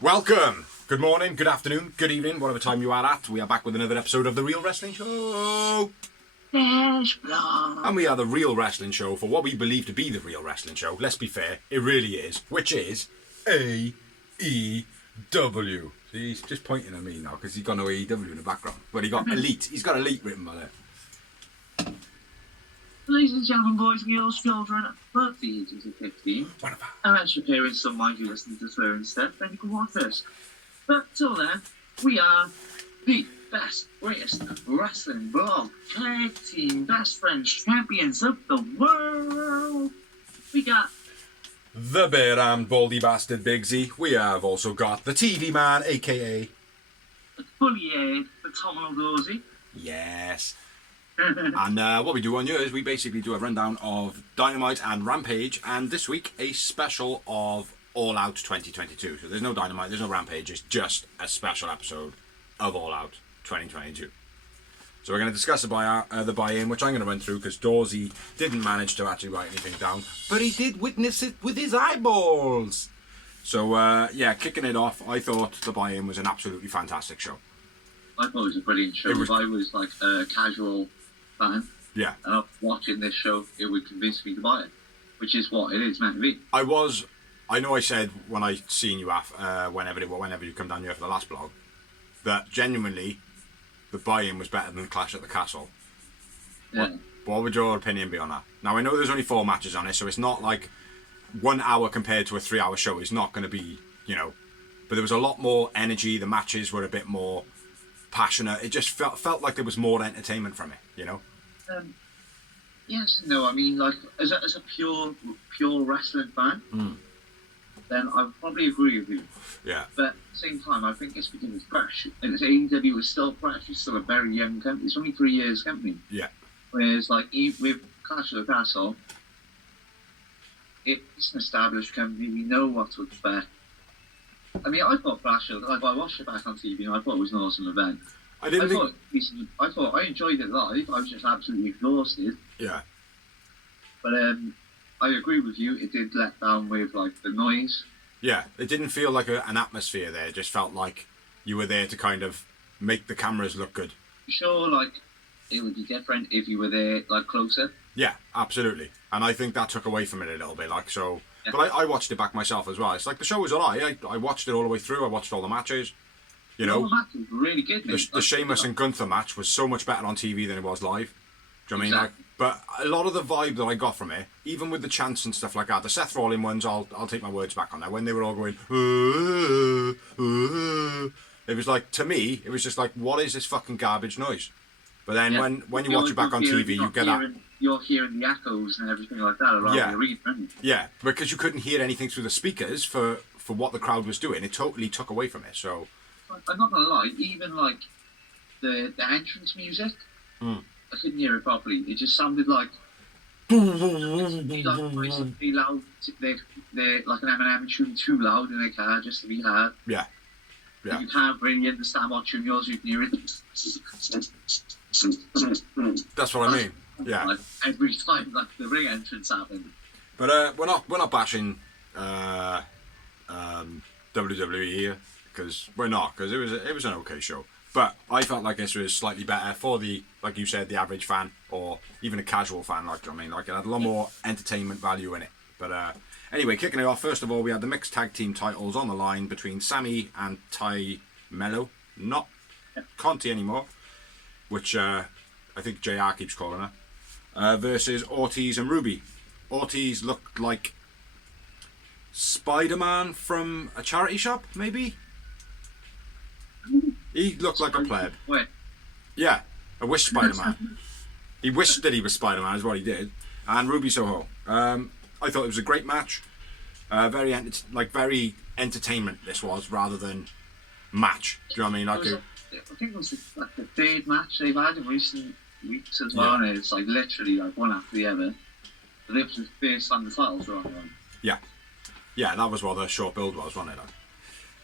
Welcome! Good morning, good afternoon, good evening, whatever time you are at. We are back with another episode of The Real Wrestling Show. And we are The Real Wrestling Show for what we believe to be The Real Wrestling Show. Let's be fair, it really is. Which is AEW. See, he's just pointing at me now because he's got no AEW in the background. But he got Elite. He's got Elite written by there. Ladies and gentlemen, boys and girls, children, above the ages of 15, unless you're parents don't mind you listening to swearing stuff, then you can watch this. But till then, we are the best, greatest wrestling blog, tag team, best friends, champions of the world. We got the bare-armed baldy bastard Big Z. We have also got the TV man, aka the fully aired, phenomenal glossy. Yes. And what we do on here is we basically do a rundown of Dynamite and Rampage, and this week a special of All Out 2022. So there's no Dynamite, there's no Rampage, it's just a special episode of All Out 2022. So we're going to discuss the buy-in, which I'm going to run through because Dorsey didn't manage to actually write anything down, but he did witness it with his eyeballs. So yeah, kicking it off, I thought the buy-in was an absolutely fantastic show. I thought it was a brilliant show. If I was like a casual fan, yeah, and I'm watching this show, it would convince me to buy it, which is what it is meant to be. I know I said when I seen you whenever you come down here for the last blog, that genuinely the buy-in was better than Clash at the Castle. Yeah. What would your opinion be on that? Now I know there's only 4 matches on it, so it's not like 1 hour compared to a 3-hour show. It's not going to be, but there was a lot more energy. The matches were a bit more passionate. It just felt like there was more entertainment from it, Yes, no, I mean, like, as a pure wrestling fan, then I would probably agree with you. Yeah. But at the same time, I think it's because it's fresh. And it's AEW is still fresh. It's still a very young company. It's only 3 years company. Yeah. Whereas, like, with Clash of the Castle, it's an established company. We know what to expect. I mean, I thought Clash of, like, I watched it back on TV and I thought it was an awesome event. I thought I enjoyed it live. I was just absolutely exhausted. Yeah. But I agree with you. It did let down with like the noise. Yeah, it didn't feel like an atmosphere there. It just felt like you were there to kind of make the cameras look good. Sure, like it would be different if you were there like closer. Yeah, absolutely. And I think that took away from it a little bit. Like so, yeah. But I watched it back myself as well. It's like the show was alright. I watched it all the way through. I watched all the matches. The match was really good. The Sheamus and Gunther match was so much better on TV than it was live. Do you know what I mean? But a lot of the vibe that I got from it, even with the chants and stuff like that, the Seth Rollins ones, I'll take my words back on that. When they were all going, it was like, to me, it was just like, what is this fucking garbage noise? But then when you watch it back on TV, you get that. You're hearing the echoes and everything like that around the arena, aren't you? Yeah, because you couldn't hear anything through the speakers for what the crowd was doing. It totally took away from it. So I'm not gonna lie, even like the entrance music, I couldn't hear it properly. It just sounded like pretty loud. They're like an Eminem tune, too loud in their car just to be heard. Yeah. Yeah. You can't really understand what tune yours. You can hear it. That's what I mean. Yeah. Like every time, like the ring entrance happened. But we're not bashing WWE here. Because we're not, because it was an okay show. But I felt like this was slightly better for the, like you said, the average fan or even a casual fan. Like I mean, like it had a lot more entertainment value in it. But anyway, kicking it off. First of all, we had the mixed tag team titles on the line between Sammy and Ty Mello, not Conti anymore, which I think JR keeps calling her, versus Ortiz and Ruby. Ortiz looked like Spider-Man from a charity shop, maybe. He looked like a pleb. Wait. Yeah, a wish Spider-Man. He wished that he was Spider-Man, is what he did. And Ruby Soho. I thought it was a great match. Very entertainment this was, rather than match. Do you know what I mean? Like I think it was like the third match they've had in recent weeks as well, and it's like literally like one after the other. But it was the first time the titles were on the line. Yeah. Yeah, that was what the short build was, wasn't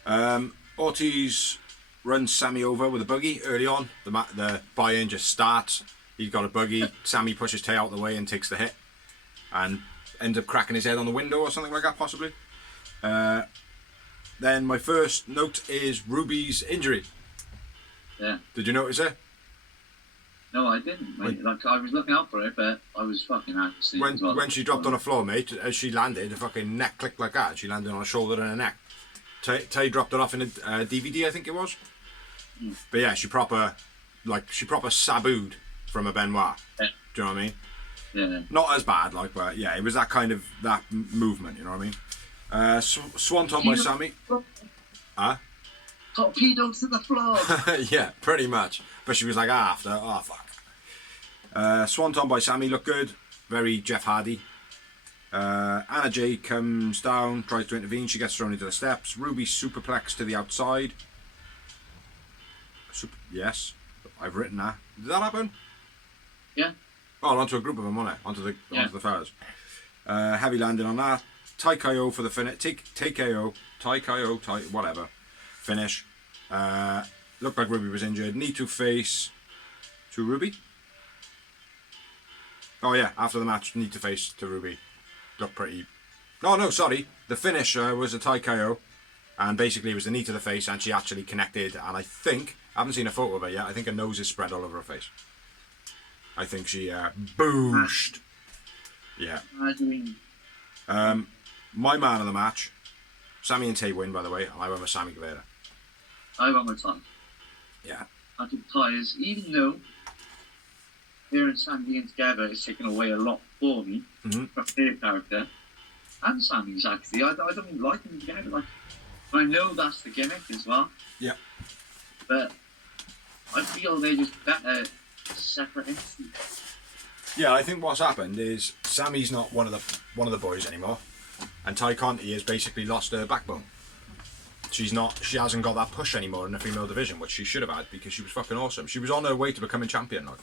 it? Ortiz runs Sammy over with a buggy early on. The buy-in just starts. He's got a buggy. Sammy pushes Tay out of the way and takes the hit. And ends up cracking his head on the window or something like that, possibly. then my first note is Ruby's injury. Yeah. Did you notice it? No, I didn't, mate. Like, I was looking out for it, but I was fucking out to see it as well. When she dropped on the floor, mate, as she landed, the fucking neck clicked like that. She landed on her shoulder and her neck. Tay dropped it off in a DVD, I think it was. Mm. But yeah, she proper sabooed from a Benoit. Yeah. Do you know what I mean? Yeah. Not as bad, like, but yeah, it was that kind of movement. You know what I mean? Swanton by Sammy. Huh? Torpedoes to the floor. Yeah, pretty much. But she was like after. Oh fuck. Swanton by Sammy looked good. Very Jeff Hardy. Anna Jay comes down, tries to intervene. She gets thrown into the steps. Ruby superplex to the outside. Yes, I've written that. Did that happen? Yeah. Oh, onto a group of them, wasn't it? Onto the fellas. Heavy landing on that. Tai KO for the finish. TKO. Tai KO. Whatever. Finish. Looked like Ruby was injured. Knee to face to Ruby. Oh yeah, after the match, knee to face to Ruby. Looked pretty. Oh no, sorry. The finish was a Tai KO, and basically it was the knee to the face, and she actually connected. And I haven't seen a photo of her yet. I think her nose is spread all over her face. I think she booshed. Yeah. My man of the match, Sammy and Tay win, by the way. I went with Sammy Guevara. I went with Ty. Yeah. I think Ty is, even though her and Sammy being together is taking away a lot for me from their character, and Sammy's actually, I don't like them together. Like, I know that's the gimmick as well. Yeah. But I feel they're just better separate entities. Yeah, I think what's happened is Sammy's not one of the boys anymore, and Ty Conti has basically lost her backbone. She hasn't got that push anymore in the female division, which she should have had because she was fucking awesome. She was on her way to becoming champion, like.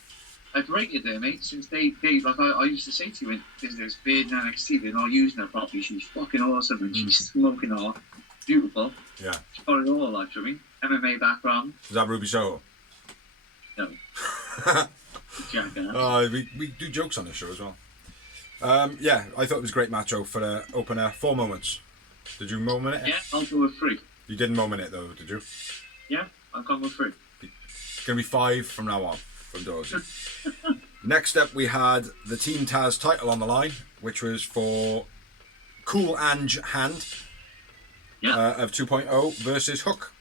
I've rated her, mate, since they like I used to say to you, because there's been NXT, they're not using her properly. She's fucking awesome and she's smoking hot, beautiful. Yeah. She's got it all, actually. MMA background. Is that Ruby Soho? No. Oh, we do jokes on this show as well. Yeah, I thought it was a great match for the opener. 4 moments. Did you moment it? Yeah, I'll go with 3. You didn't moment it though, did you? Yeah, I'll go with 3. It's going to be 5 from now on, from Dorsey. Next up, we had the Team Taz title on the line, which was for Cool Ange Hand of 2.0 versus Hook.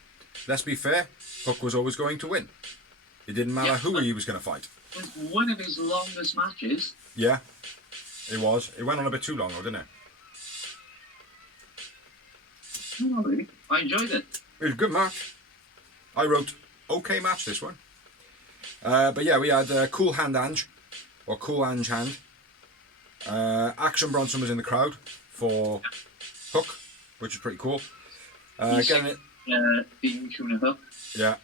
Let's be fair, Hook was always going to win. It didn't matter who he was going to fight. It was one of his longest matches. Yeah, it was. It went on a bit too long, though, didn't it? No, really. I enjoyed it. It was a good match. I wrote, okay match, this one. But yeah, we had Cool Hand Ange, or Cool Ange Hand. Action Bronson was in the crowd for Hook, which is pretty cool. Getting it. Theme tune of Hook. Yeah.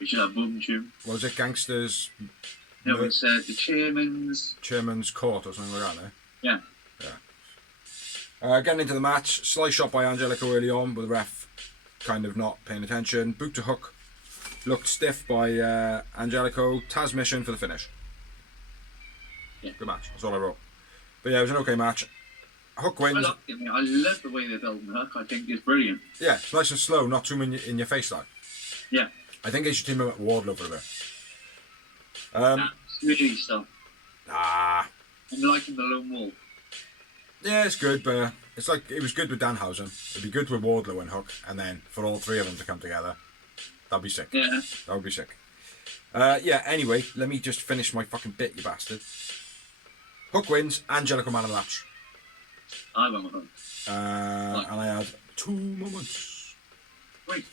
We should have boom tune. What was it? Gangsters. No, it's the Chairman's Court or something like that, eh? Yeah. Yeah. Getting into the match, slice shot by Angelico early on, with the ref kind of not paying attention. Boot to Hook. Looked stiff by Angelico. Taz mission for the finish. Yeah. Good match. That's all I wrote. But yeah, it was an okay match. Hook wins. I love the way they're building Hook. I think it's brilliant. Yeah, it's nice and slow, not too in your face like. Yeah. I think they should team up with Wardlow for a bit. It's really stuff. Nah. I'm liking the lone wolf. Yeah, it's good, but it's like it was good with Danhausen. It'd be good with Wardlow and Hook, and then for all 3 of them to come together, that'd be sick. Yeah. That would be sick. Yeah. Anyway, let me just finish my fucking bit, you bastard. Hook wins. Angelico man of the match. I went with Hook. And I had 2 moments. Great.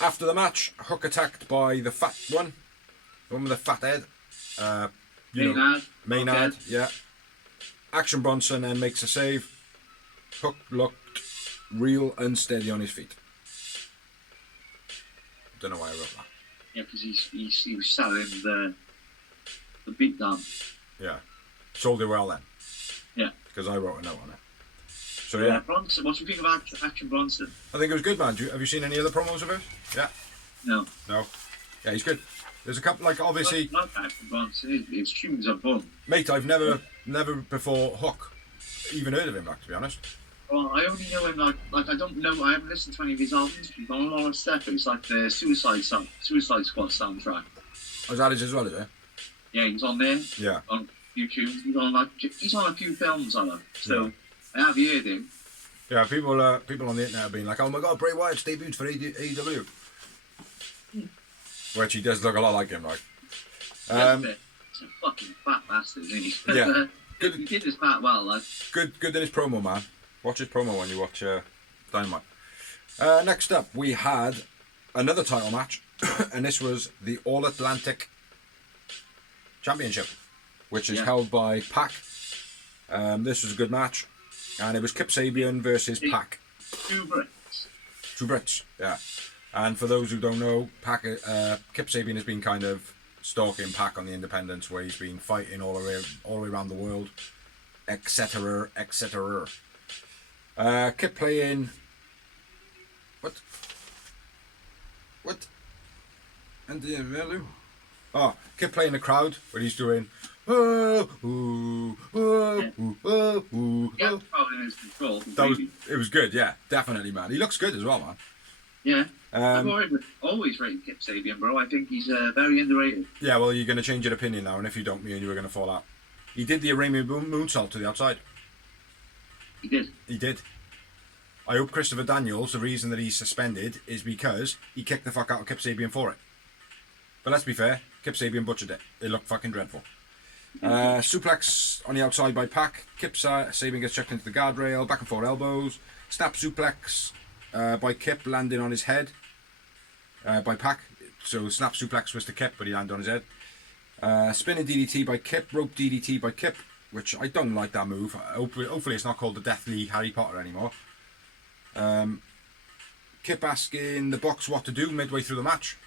After the match, Hook attacked by the fat one, the one with the fat head. Maynard, yeah. Action Bronson then makes a save. Hook looked real unsteady on his feet. Don't know why I wrote that. Yeah, because he was selling the beat down. Yeah. Sold it well then. Yeah. Because I wrote a note on it. So yeah. Bronson, what do you think of Action Bronson? I think it was good, man. Have you seen any other promos of it? Yeah. No. No. Yeah, he's good. There's a couple, like obviously. I like Action Bronson. His tunes are fun. Mate, I've never before Hook even heard of him, like, to be honest. Well, I only know him like I don't know. I haven't listened to any of his albums. He's on a lot of stuff. It's like the Suicide Squad soundtrack. Oh, is that his as well, is it? Yeah, he's on there. Yeah. On YouTube, he's on a few films on them. So I have heard him. Yeah, people on the internet have been like, "Oh my God, Bray Wyatt's debuted for AEW," which he does look a lot like him, right? He's a fucking fat bastard, isn't he? Yeah. Good. He did his part well, like. Good in his promo, man. Watch his promo when you watch Dynamite. Next up, we had another title match, and this was the All Atlantic Championship, which is held by Pac. This was a good match, and it was Kip Sabian versus Pac. Two Brits, yeah. And for those who don't know, Kip Sabian has been kind of stalking Pac on the independents, where he's been fighting all the way around the world, etc., etc. Kip playing... What? And the value? Oh, Kip playing the crowd, where he's doing... Oh, ooh, oh, ooh, oh, ooh, Yeah, oh. probably in his control. It was good, yeah. Definitely, man. He looks good as well, man. Yeah. I've always rated Kip Sabian, bro. I think he's very underrated. Yeah, well, you're going to change your opinion now, and if you don't, me and you are going to fall out. He did the Arabian moonsault to the outside. He did. He did. I hope Christopher Daniels, the reason that he's suspended is because he kicked the fuck out of Kip Sabian for it. But let's be fair, Kip Sabian butchered it. It looked fucking dreadful. Suplex on the outside by Pac. Kip Sabian gets chucked into the guardrail, back and forth elbows. Snap suplex by Kip, landing on his head by Pac. So snap suplex was to Kip, but he landed on his head. Spinning DDT by Kip, rope DDT by Kip, which I don't like that move. Hopefully it's not called the Deathly Harry Potter anymore. Kip asking the box what to do midway through the match.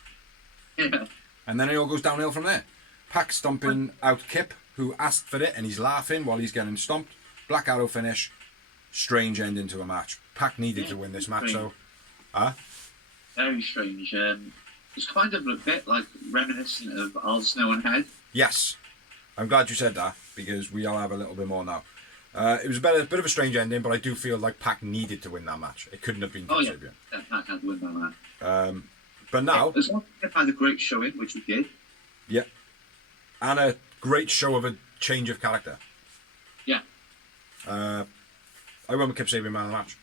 Yeah. And then it all goes downhill from there. Pac stomping out Kip, who asked for it, and he's laughing while he's getting stomped. Black Arrow finish. Strange ending to a match. Pac needed to win this match, so... Very strange. It's kind of a bit like reminiscent of Al Snow and Head. Yes. I'm glad you said that, because we all have a little bit more now. It was a bit of a strange ending, but I do feel like Pac needed to win that match. It couldn't have been Kip Sabian. Yeah, Pac had to win that match. But now... As long as Kip had a great showing, which he did. Yeah. And a great show of a change of character. Yeah. I went with Kip Sabian man of the match.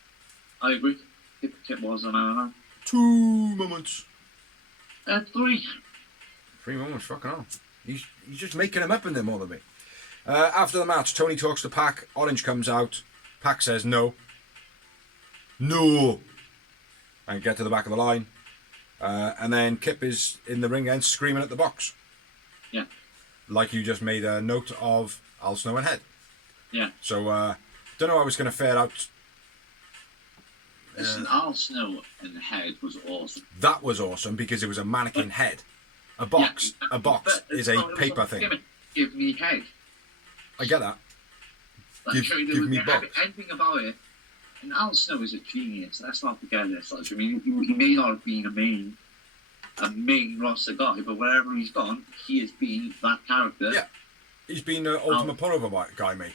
I agree. Kip was on our match. 2 moments. 3. 3 moments, fucking hell. He's just making him up in there more than me. After the match, Tony talks to Pac. Orange comes out. Pac says no. No! And get to the back of the line. And then Kip is in the ring end screaming at the box. Yeah. Like you just made a note of Al Snow and Head. Yeah. So, don't know how it's going to fare out. Listen, Al Snow and Head was awesome. That was awesome because it was a mannequin head. A box is a paper thing. Give me head. I get that. Like, give me box. Anything about it. And Al Snow is a genius. Let's not forget this. Like, I mean, he may not have been a main roster guy, but wherever he's gone, he has been that character. Yeah. He's been an Ultimate Pullover guy, mate.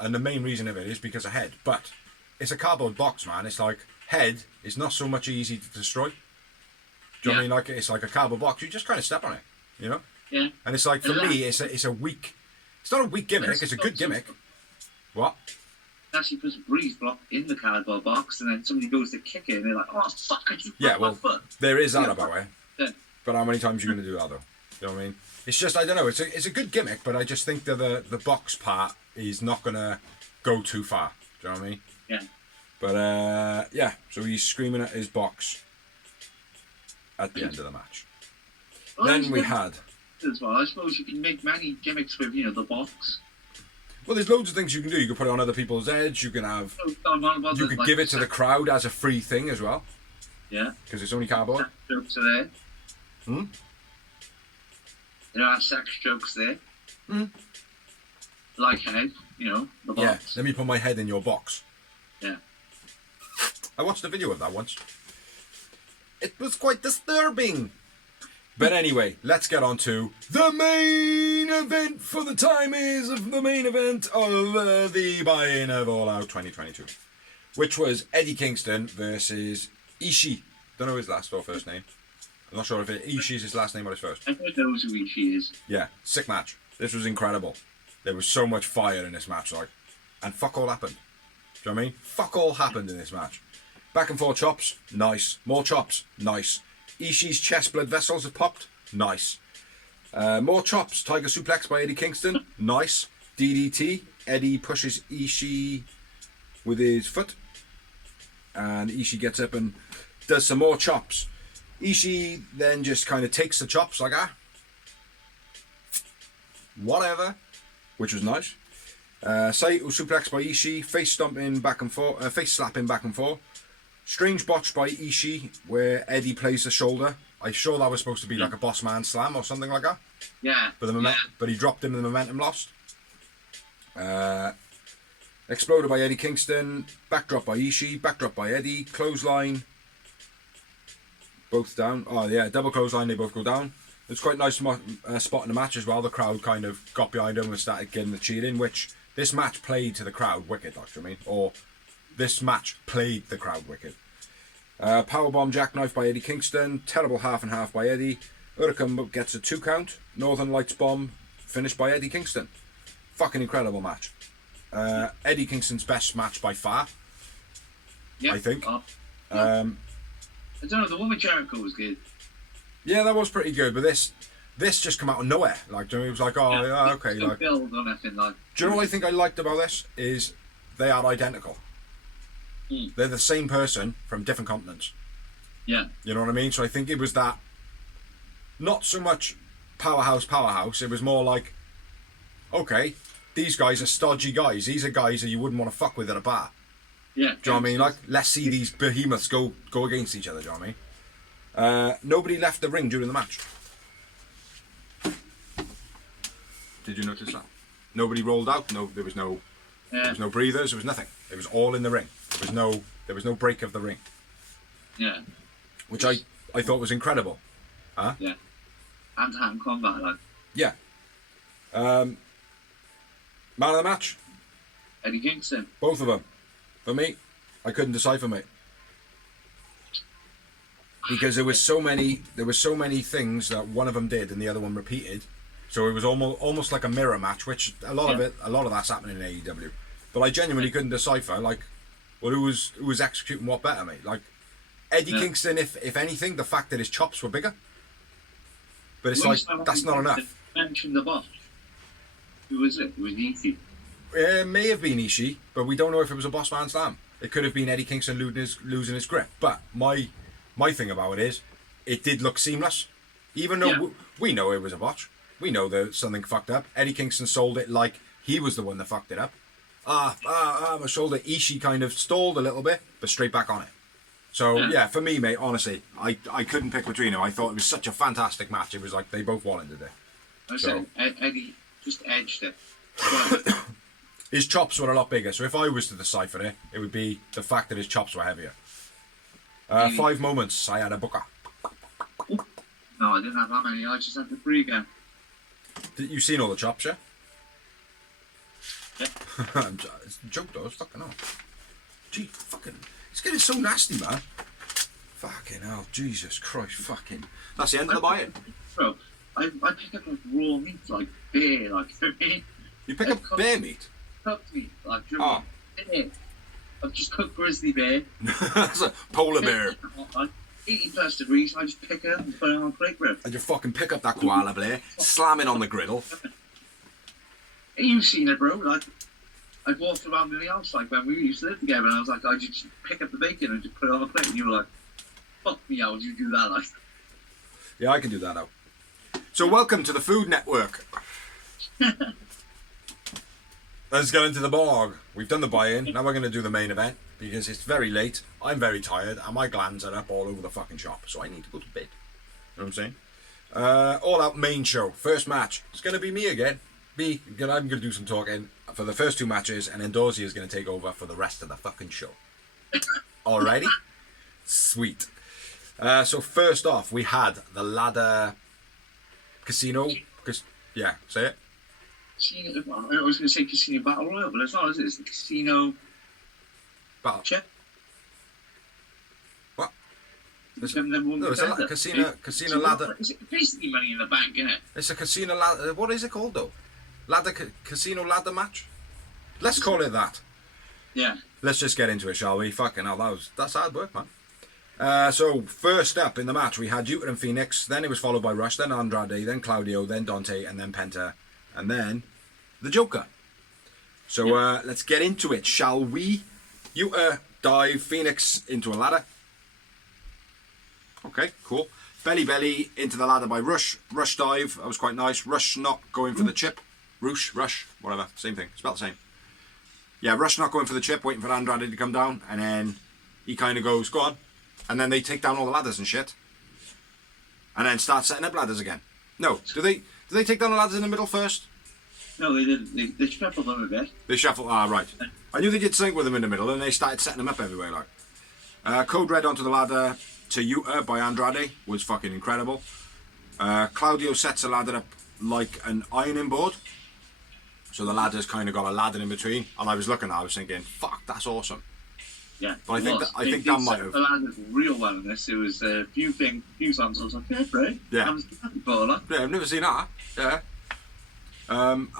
And the main reason of it is because of Head. But it's a cardboard box, man. It's like Head is not so much easy to destroy. Do you know what I mean? Like, it's like a cardboard box. You just kind of step on it, you know? Yeah. And it's like, for me, it's a weak... It's not a weak gimmick. It's a good gimmick. What? Actually puts a breeze block in the cardboard box, and then somebody goes to kick it, and they're like, "Oh fuck! I just broke my foot." There is that about it. Yeah. But how many times are you going to do that, though? You know what I mean? It's just, I don't know. It's a good gimmick, but I just think that the box part is not going to go too far. Do you know what I mean? Yeah. But yeah, so he's screaming at his box at the end of the match. Well, then we had... As well, I suppose you can make many gimmicks with, the box. Well, there's loads of things you can do. You can put it on other people's heads. You can have... You could give it to the crowd as a free thing as well. Yeah. Because it's only cardboard. Sex jokes are there. Hmm? There are sex jokes there. Hmm? Like Head, the box. Yeah, let me put my head in your box. Yeah. I watched a video of that once. It was quite disturbing. But anyway, let's get on to the main event for the time is of the main event of the buy-in of All Out 2022. which was Eddie Kingston versus Ishii. Don't know his last or first name. I'm not sure if Ishii's his last name or his first. Everyone knows who Ishii is. Yeah, sick match. This was incredible. There was so much fire in this match, like, and fuck all happened. Do you know what I mean? Fuck all happened in this match. Back and forth chops, nice. More chops, nice. Ishii's chest blood vessels have popped, nice. More chops, tiger suplex by Eddie Kingston, nice. DDT, Eddie pushes Ishii with his foot, and Ishii gets up and does some more chops. Ishii then just kind of takes the chops like whatever, which was nice. Saito suplex by Ishii, face stomping back and forth, face slapping back and forth. Strange botch by Ishii where Eddie plays the shoulder. I'm sure that was supposed to be like a boss man slam or something like that. Yeah. But he dropped him and the momentum lost. Exploded by Eddie Kingston, backdrop by Ishii, backdrop by Eddie, clothesline. Both down. Oh yeah, double clothesline, they both go down. It was quite a nice spot in the match as well. The crowd kind of got behind him and started getting the cheering, which this match played to the crowd wicked, like, you know what I mean? Or this match played the crowd wicked. Powerbomb jackknife by Eddie Kingston, terrible half and half by Eddie. Hurricane gets a 2 count. Northern Lights bomb finished by Eddie Kingston. Fucking incredible match. Eddie Kingston's best match by far. Yeah. I think. I don't know, the one with Jericho was good. Yeah, that was pretty good, but this just come out of nowhere. Like, it was like, oh, yeah, okay. No like, build or nothing, like. do you know what I think I liked about this? Is they are identical. They're the same person from different continents. Yeah. You know what I mean? So I think it was that, not so much powerhouse. It was more like, okay, these guys are stodgy guys. These are guys that you wouldn't want to fuck with at a bar. Yeah. Do you know what I mean? Like, let's see these behemoths go against each other. Do you know what I mean? Nobody left the ring during the match. Did you notice that? Nobody rolled out. No, there was no breathers. There was nothing. It was all in the ring. There was no break of the ring. Yeah. Which I thought was incredible. Huh? Yeah. Hand-to-hand combat, like. Yeah. Man of the match. Eddie Kingston. Both of them. For me, I couldn't decipher, mate. Because there was so many things that one of them did and the other one repeated. So it was almost like a mirror match, which a lot of that's happening in AEW. But I genuinely couldn't decipher, like, well, who was executing what better, mate? Like, Eddie Kingston, if anything, the fact that his chops were bigger. But it's like, that's not enough. Mention the boss. Who was it? It was Ishii. It may have been Ishii, but we don't know if it was a boss man slam. It could have been Eddie Kingston losing his grip. But my thing about it is, it did look seamless. Even though we know it was a botch. We know that something fucked up. Eddie Kingston sold it like he was the one that fucked it up. My shoulder. Ishii kind of stalled a little bit, but straight back on it. So, yeah, for me, mate, honestly, I couldn't pick between them. I thought it was such a fantastic match. It was like they both wanted it. I said Eddie just edged it. His chops were a lot bigger, so if I was to decipher it, it would be the fact that his chops were heavier. 5 moments, I had a booker. No, I didn't have that many. I just had the 3 again. You've seen all the chops, yeah? Yeah. It's a joke though, it's fucking hell. Gee, fucking, it's getting so nasty, man. Fucking hell, Jesus Christ, fucking. That's the end of the buy-in. Bro, I pick up like raw meat, like bear, like, You pick up bear meat? Cooked meat, like, I've just cooked grizzly bear. That's a polar bear. Like, 80 plus degrees, I just pick it up and put it on a plate, bro. And you fucking pick up that koala bear, slam it on the griddle. You've seen it, bro. Like, I walked around in the house, like, when we used to live together, and I was like, I just pick up the bacon and just put it on the plate, and you were like, fuck me, how would you do that, like? Yeah, I can do that now. So welcome to the Food Network. Let's get into the bog. We've done the buy-in, now we're going to do the main event, because it's very late, I'm very tired, and my glands are up all over the fucking shop, so I need to go to bed. You know what I'm saying? All out main show, first match. It's going to be me again. I'm going to do some talking for the first 2 matches, and then Dorsey is going to take over for the rest of the fucking show. Alrighty? Sweet. So first off, we had the ladder casino. Yeah, say it. Casino, I was going to say Casino Battle Royal, but it's not, is it? It's the Casino Battle. Check. What? There's It's a casino ladder. It's basically Money in the Bank, isn't it? It's a casino ladder. What is it called though? Casino ladder match. Let's call it that. Yeah. Let's just get into it, shall we? Fucking hell, that's hard work, man. So first up in the match we had Yuta and Phoenix. Then it was followed by Rush, then Andrade, then Claudio, then Dante, and then Penta, and then the Joker. So let's get into it, shall we? Yuta dive Phoenix into a ladder. Okay, cool. Belly into the ladder by Rush. Rush dive. That was quite nice. Rush not going for the chip. Rush, whatever. Same thing. Spelled the same. Yeah, Rush not going for the chip, waiting for Andrade to come down, and then he kind of goes, go on. And then they take down all the ladders and shit. And then start setting up ladders again. No, do they take down the ladders in the middle first? No, they didn't. They shuffled them a bit. They shuffled, right. I knew they did something with them in the middle, and they started setting them up everywhere, like. Code Red onto the ladder to Yuta by Andrade was fucking incredible. Claudio sets a ladder up like an ironing board. So the ladder's kind of got a ladder in between. And I was looking at it, I was thinking, fuck, that's awesome. Yeah. But I think that might have. The ladder's real well in this. It was a few songs I was like, yeah, bro. Yeah. I was baller. Yeah, I've never seen that. Yeah.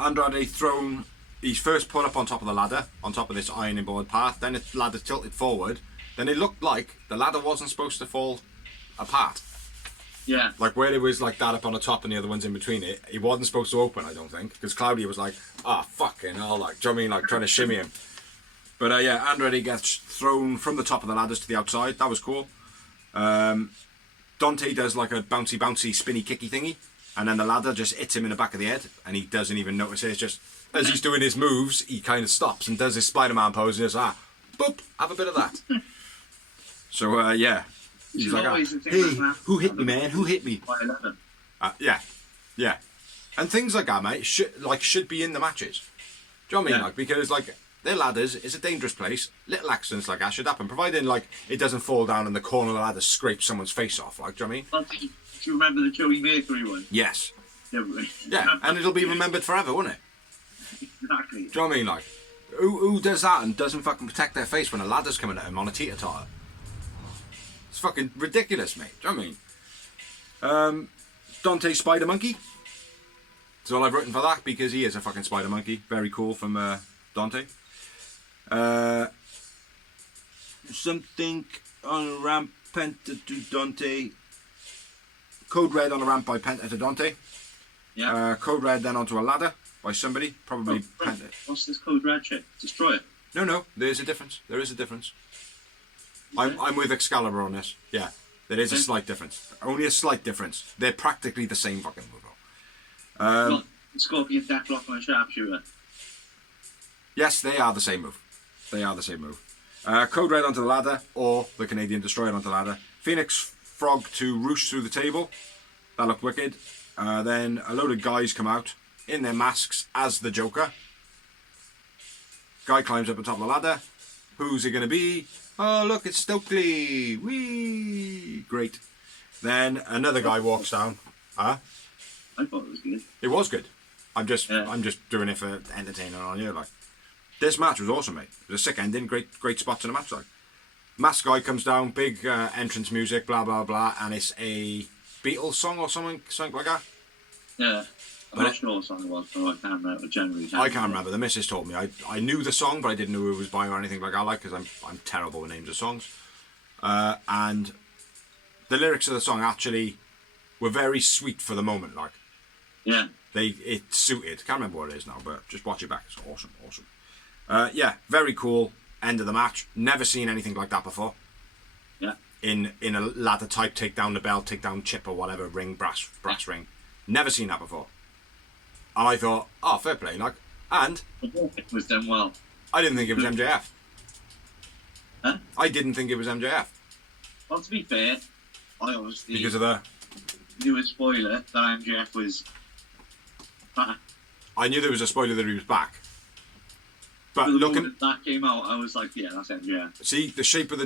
Andrade thrown. He's first put up on top of the ladder, on top of this ironing board path. Then the ladder tilted forward. Then it looked like the ladder wasn't supposed to fall apart. Yeah. Like where it was like that up on the top and the other ones in between it, it wasn't supposed to open, I don't think. Because Claudia was like, fucking hell, like, do you know what I mean? Like trying to shimmy him. But yeah, Andrade gets thrown from the top of the ladders to the outside. That was cool. Dante does like a bouncy, spinny, kicky thingy. And then the ladder just hits him in the back of the head. And he doesn't even notice it. It's just, as he's doing his moves, he kind of stops and does his Spider-Man pose. And just, boop, have a bit of that. So, yeah. He's like, hey, who hit me, man? Who hit me? By 11. Yeah. And things like that, mate, should be in the matches. Do you know what I mean? Yeah. Like, because, like, their ladders is a dangerous place. Little accidents like that should happen, providing, like, it doesn't fall down and the corner of the ladder scrapes someone's face off. Like, do you know what I mean? Do you remember the Joey Mercury one? Yes. Yeah, and it'll be remembered forever, won't it? Exactly. Do you know what I mean? Like, who does that and doesn't fucking protect their face when a ladder's coming at him on a teeter-totter? It's fucking ridiculous, mate. Do you know what I mean? Dante Spider Monkey. That's all I've written for that because he is a fucking Spider Monkey. Very cool from Dante. Something on a ramp, Penta to Dante. Code Red on a ramp by Penta to Dante. Yeah. Code Red then onto a ladder by somebody, probably Penta. What's this Code Red shit? Destroy it. No, there's a difference. There is a difference. I'm with Excalibur on this. Yeah, there is a slight difference. Only a slight difference. They're practically the same fucking move. Scorpion Deathlock on a sharpshooter. Yes, they are the same move. Code Red onto the ladder, or the Canadian Destroyer onto the ladder. Phoenix Frog to roosh through the table. That looked wicked. Then a load of guys come out in their masks as the Joker. Guy climbs up on top of the ladder. Who's it going to be? Oh, look, it's Stokely. Whee! Great. Then another guy walks down. I thought it was good. It was good. I'm just doing it for entertaining on you. Like, this match was awesome, mate. It was a sick ending. Great spots in the match. Like, masked guy comes down, big entrance music, blah blah blah, and it's a Beatles song or something like that. Yeah. I'm not sure what song it was, but I can't remember. I can't remember. The missus told me. I knew the song, but I didn't know who it was by or anything like that. Like, because I'm terrible with names of songs. And the lyrics of the song actually were very sweet for the moment. Like, yeah, it suited. Can't remember what it is now, but just watch it back. It's awesome. Yeah, very cool. End of the match. Never seen anything like that before. Yeah. In a ladder type, take down the bell, take down chip or whatever, ring, brass ring. Never seen that before. And I thought, fair play, like, and it was done well. I didn't think it was MJF. Huh? I didn't think it was MJF. Well, to be fair, I obviously because of the knew a spoiler that MJF was back. I knew there was a spoiler that he was back. But the looking moment that came out, I was like, yeah, that's MJF. See the shape of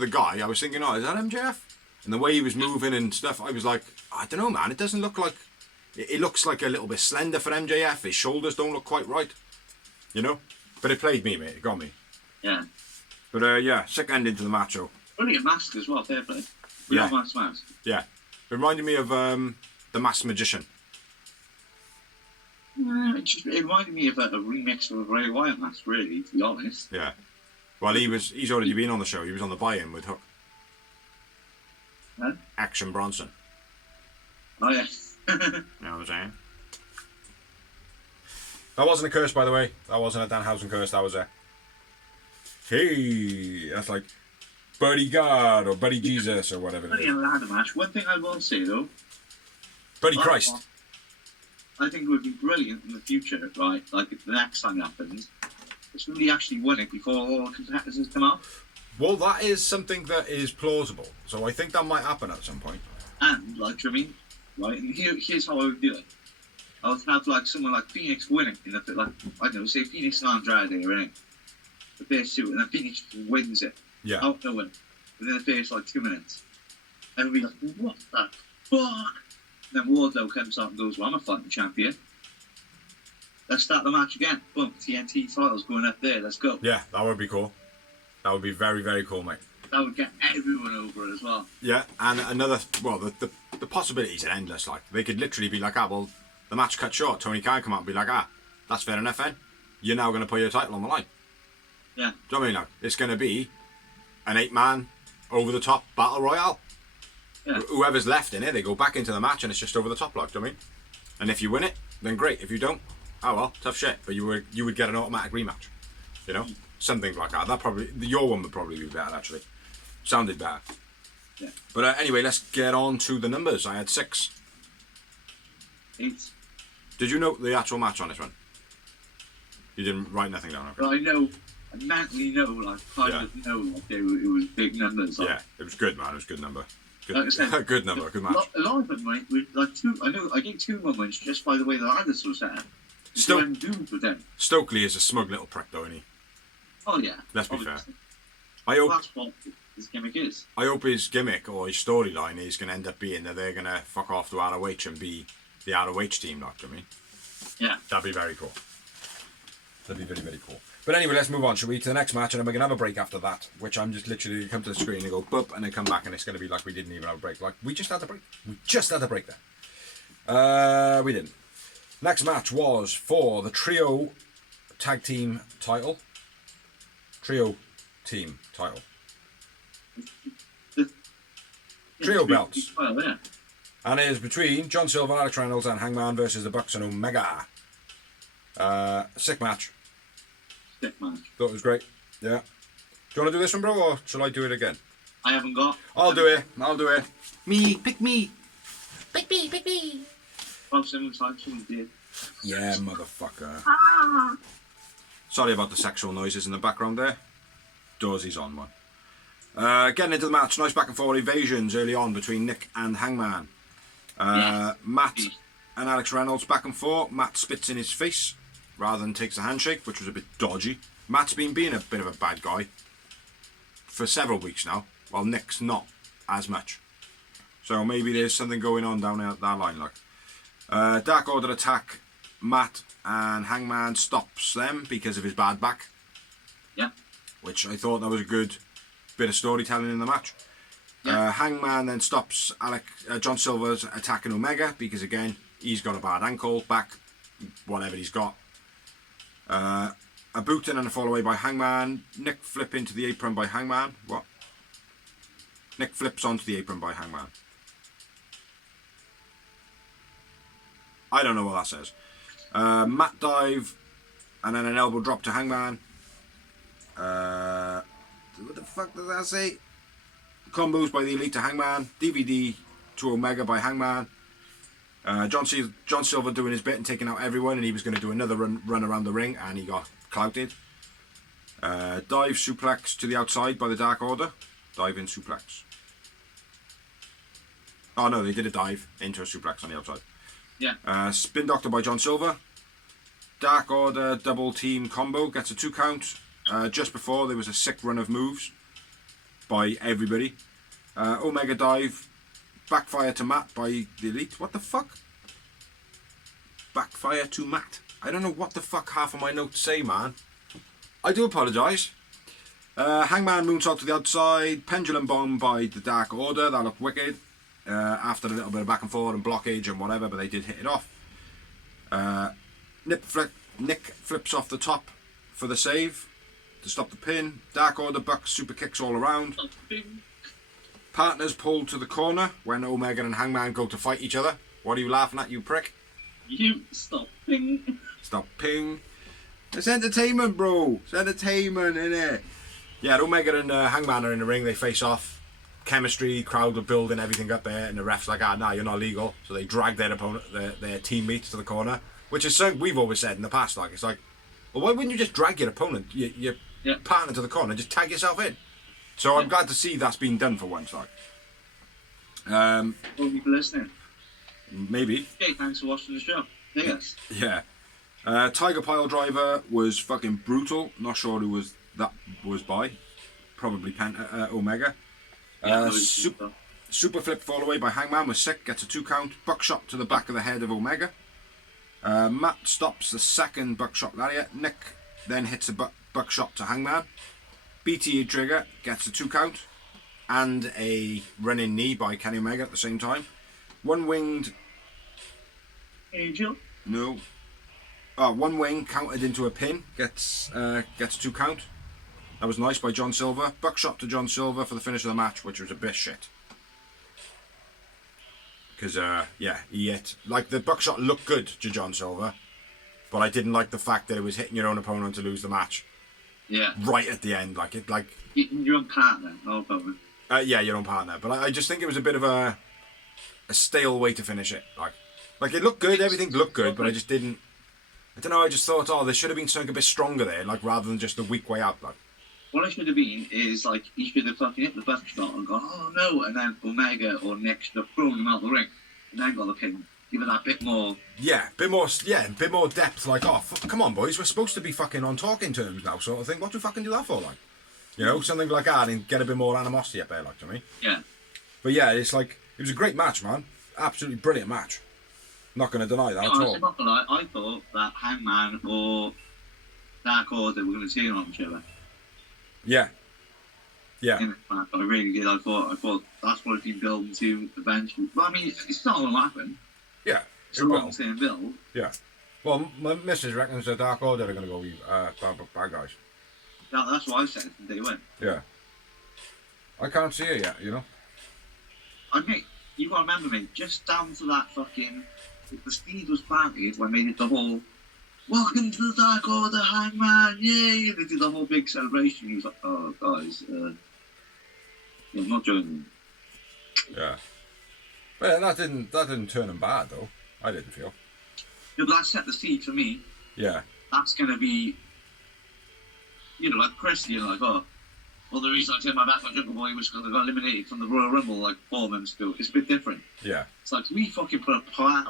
the guy. I was thinking, is that MJF? And the way he was moving and stuff, I was like, I don't know, man. It doesn't look like. It looks like a little bit slender for MJF. His shoulders don't look quite right, you know. But it played me, mate. It got me. Yeah. But yeah, sick ending to the match, though. Brilliant mask as well, fair play. Yeah. Mask. Yeah. It reminded me of The Masked Magician. It reminded me of a remix of a Bray Wyatt mask, really, to be honest. Yeah. Well, he's already been on the show. He was on the buy-in with Hook. Huh? Action Bronson. Oh, yeah. You know what I'm saying? That wasn't a curse, by the way. That wasn't a Danhausen curse. That was a... Hey! That's like... Buddy God or Buddy Jesus or whatever it is. Brilliant ladder match. One thing I will say, though... Buddy Christ. I think it would be brilliant in the future, right? Like, if the next time it happens, if somebody actually won it before all the competitors come out. Well, that is something that is plausible. So I think that might happen at some point. And, like, do you know what I mean? Right, and here's how I would do it. I would have, like, someone like Phoenix win it in a bit, like, I don't know, say Phoenix and Andrade are in it. The first two, and then Phoenix wins it. Yeah. Out no win. Within the first, like, 2 minutes. And we'll be like, what the fuck? And then Wardlow comes out and goes, well, I'm a fighting champion. Let's start the match again. Boom, TNT titles going up there, let's go. Yeah, that would be cool. That would be very, very cool, mate. That would get everyone over as well. Yeah, and another... Well, the possibilities are endless, like. They could literally be like, well, the match cut short. Tony Khan come out and be like, that's fair enough, then. You're now going to put your title on the line. Yeah. Do you know what I mean? Like, it's going to be an 8-man, over-the-top battle royale. Yeah. Whoever's left in it, they go back into the match and it's just over the top, like, do you know what I mean? And if you win it, then great. If you don't, oh well, tough shit. But you would get an automatic rematch. You know? Something like that. Your one would probably be better, actually. Sounded better. Yeah. But anyway, let's get on to the numbers. I had 6. 8. Did you note the actual match on this one? You didn't write nothing down, okay? But I know, I mentally know, like, kind of know, like, it was big numbers. Like. Yeah, it was good, man. It was a good number. Good, Like I said, good number, good match. A lot of them, right, with like I gave 2 moments just by the way the ladders were set. Stokely is a smug little prick, though, isn't he? Oh yeah. Let's be obviously. fair. That's what his gimmick is. I hope his gimmick or his storyline is going to end up being that they're going to fuck off to ROH and be the ROH team, like, do you know what I mean? Yeah. That'd be very cool. That'd be very, very cool. But anyway, let's move on, shall we, to the next match, and then we're going to have a break after that, which I'm just literally going to come to the screen and go, boop, and then come back, and it's going to be like we didn't even have a break. Like, we just had a break. We just had a break there. We didn't. Next match was for the Trio Tag Team title. Trio Team title. Trio belts. Well, yeah. And it is between John Silver, Alex Reynolds, and Hangman versus the Bucks and Omega. Sick match. Sick match. Thought it was great. Yeah. Do you want to do this one, bro, or shall I do it again? I haven't got. I'll do it. I'll do it. Me. Pick me. Pick me, pick me. Well, someone did. Yeah, motherfucker. Ah. Sorry about the sexual noises in the background there. Doorsy's on one. Getting into the match. Nice back and forward evasions early on between Nick and Hangman. Yes. Matt and Alex Reynolds back and forth. Matt spits in his face rather than takes a handshake, which was a bit dodgy. Matt's been being a bit of a bad guy for several weeks now, while Nick's not as much. So maybe there's something going on down that line. Like Dark Order attack Matt, and Hangman stops them because of his bad back. Yeah. Which I thought that was a good bit of storytelling in the match. Yeah. Hangman then stops John Silver's attacking Omega because, again, he's got a bad ankle, back, whatever he's got. A boot in and a fall away by Hangman. Nick flip into the apron by Hangman. What? Nick flips onto the apron by Hangman. I don't know what that says. Matt dive and then an elbow drop to Hangman. What the fuck does that say? Combos by the Elite to Hangman. DVD to Omega by Hangman. John Silver doing his bit and taking out everyone, and he was going to do another run around the ring, and he got clouted. Dive suplex to the outside by the Dark Order. Dive in suplex. Oh no, they did a dive into a suplex on the outside. Yeah. Spin Doctor by John Silver. Dark Order double team combo gets a 2 count. Just before there was a sick run of moves by everybody. Omega dive. Backfire to Matt by the Elite. What the fuck? Backfire to Matt. I don't know what the fuck half of my notes say, man. I do apologise. Hangman moonsault to the outside, pendulum bomb by the Dark Order, that looked wicked. After a little bit of back and forth and blockage and whatever, but they did hit it off. Nick flips off the top for the save to stop the pin. Dark Order bucks super kicks all around. Partners pulled to the corner when Omega and Hangman go to fight each other. What are you laughing at, you prick? You stop ping. Stop ping. It's entertainment, bro. It's entertainment, innit? Yeah, Omega and Hangman are in the ring. They face off. Chemistry, crowd are building everything up there, and the ref's like, nah, you're not legal. So they drag their opponent, their teammates to the corner, which is something we've always said in the past. Like, it's like, well, why wouldn't you just drag your opponent, your partner to the corner, and just tag yourself in? So I'm glad to see that's been done for once. Like, Well, you for listening. Maybe. Okay, thanks for watching the show. Yes. Yeah. Tiger Pile Driver was fucking brutal. Not sure who that was by. Probably Omega. Super flip fall away by Hangman was sick. Gets a 2 count. Buckshot to the back of the head of Omega. Matt stops the second buckshot lariat. Nick then hits a buckshot to Hangman. BTA trigger gets a 2 count. And a running knee by Kenny Omega at the same time. One winged Angel. No. Oh, one wing counted into a pin. Gets 2 count. That was nice by John Silver. Buckshot to John Silver for the finish of the match, which was a bit shit. Because, he hit. Like, the buckshot looked good to John Silver, but I didn't like the fact that it was hitting your own opponent to lose the match. Yeah. Right at the end. Your own partner, no problem. Yeah, your own partner. But I just think it was a bit of a stale way to finish it. Like it looked good, everything looked good, but I just didn't. I don't know. I just thought, there should have been something a bit stronger there, like rather than just the weak way out. Like, what it should have been is like he should have fucking hit the buckshot and gone, oh no, and then Omega or Nick should have thrown him out the ring, and then got the pin, give it that bit more. Yeah, bit more depth. Like, come on, boys, we're supposed to be fucking on talking terms now, sort of thing. What do you fucking do that for, like? You know, something like that, and get a bit more animosity up there, like, to me. Yeah. But yeah, it's like it was a great match, man. Absolutely brilliant match. Not going to deny that at all. I'm not gonna lie, I thought that Hangman or Dark Order were going to turn on each other. Yeah. Yeah. In the match, I really did. I thought that's what it's been building to eventually. But I mean, it's not going to happen. Yeah. It's a long-term build. Yeah. Well, my missus reckons the Dark Order are going to go bad guys. That's what I said from day one. Yeah. I can't see it yet, you know. I mean, you got to remember, mate, just down to that fucking. The speed was planted when they did the whole "Welcome to the Dark Order, Hangman, yay!" And they did the whole big celebration. He was like, "Oh, guys, I'm not joining." Yeah. Well, that didn't turn him bad though. I didn't feel. Yeah, but that set the seed for me. Yeah. That's gonna be, like Chris, like, oh, well, the reason I turned my back on Jungle Boy was because I got eliminated from the Royal Rumble like 4 months ago. It's a bit different. Yeah. It's like we fucking put a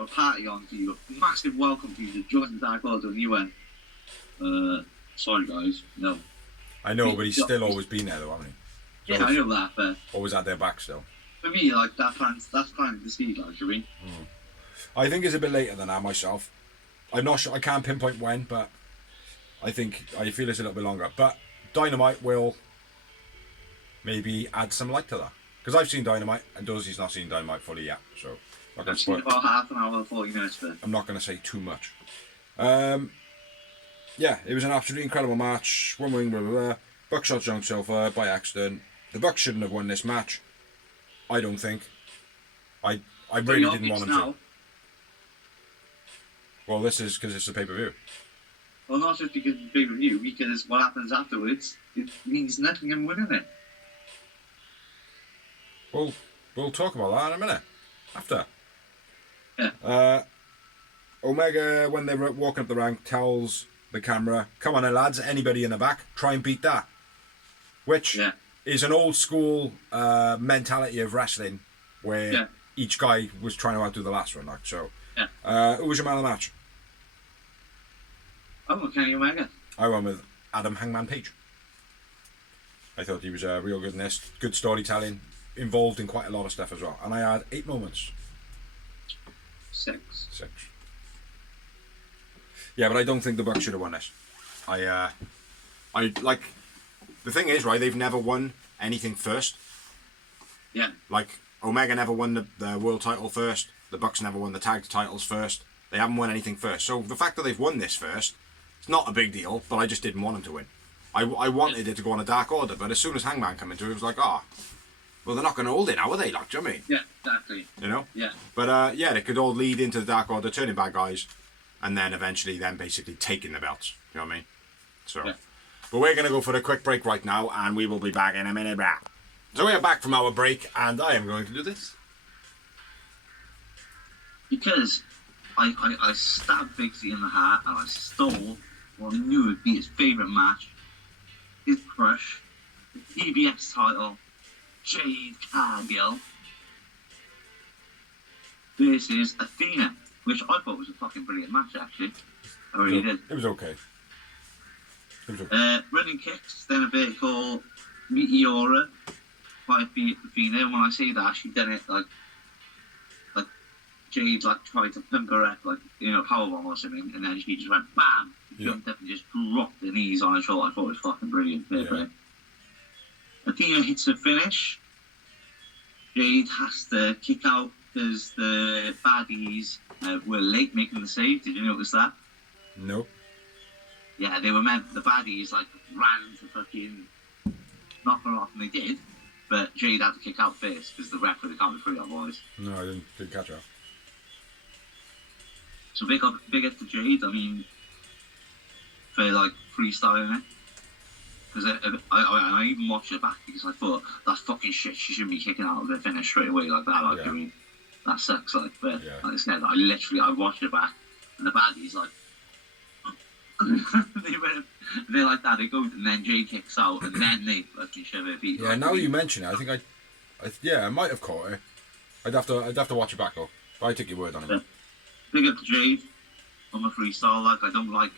party on for you, a massive welcome for you to join the Dark Order, and you went, sorry guys, no. I know, but he's still always been there though, hasn't he? Yeah, I know that, but always at their back still. For me, like that's planting the seed, like, you mean? I think it's a bit later than that myself. I'm not sure. I can't pinpoint when, but I feel it's a little bit longer. But Dynamite will maybe add some light to that, because I've seen Dynamite and Dozie's not seen Dynamite fully yet, so I've seen about half an hour, 40 minutes. But I'm not going to say too much. Yeah, it was an absolutely incredible match. One wing, blah blah blah. Buckshot John Silver by accident. The Bucks shouldn't have won this match. I don't think. I really didn't want them to. Well, this is because it's a pay-per-view. Well, not just because it's a pay-per-view, because what happens afterwards, it means nothing in winning it. We'll talk about that in a minute. After. Yeah. Omega, when they're walking up the rank, tells the camera, "Come on, lads, anybody in the back, try and beat that." Which is an old school mentality of wrestling, where each guy was trying to outdo the last one. Like so. Yeah. Who was your man of the match? I went Kenny Omega. I went with Adam Hangman Page. I thought he was real good in this. Good storytelling, involved in quite a lot of stuff as well. And I had 8 moments. 6. Yeah, but I don't think the Bucks should have won this. I like the thing is, right, they've never won anything first. Yeah. Like, Omega never won the world title first. The Bucks never won the tag titles first. They haven't won anything first. So the fact that they've won this first, it's not a big deal, but I just didn't want them to win. I wanted it to go on a Dark Order, but as soon as Hangman came into it, it was like, well, they're not going to hold it now, are they? Like, do you know what I mean? Yeah, exactly. You know? Yeah. But, they could all lead into the Dark Order, turning bad guys, and then eventually basically taking the belts. You know what I mean? So, yeah. But we're going to go for a quick break right now, and we will be back in a minute. So we are back from our break, and I am going to do this. Because I stabbed Big C in the heart, and I stole what I knew would be his favourite match, his crush, the TBS title, Jade Cargill versus Athena, which I thought was a fucking brilliant match, actually. I really did. It was okay. Running kicks, then a vertical Meteora by Athena, and when I say that, she done it like Jade tried to pump her up, powerbomb or something, and then she just went bam, jumped up and just dropped the knees on her shoulder. I thought it was fucking brilliant. Yeah. Athena hits her finish. Jade has to kick out because the baddies were late making the save. Did you notice that? No. Yeah, the baddies ran to fucking knock her off, and they did. But Jade had to kick out first because the ref would have counted free otherwise. No, I didn't catch her. So big up to Jade, for freestyling it. Because I even watched it back because I thought, that's fucking shit, she shouldn't be kicking out of the finish straight away like that. That sucks. But instead, I watched it back, and the baddies, they're like that, they go, and then Jade kicks out, and then they fucking shove her feet. Yeah, now you mention it, I think I might have caught her. I'd have to watch it back though. But I take your word on it. Yeah. Big up to Jade on the freestyle. I don't like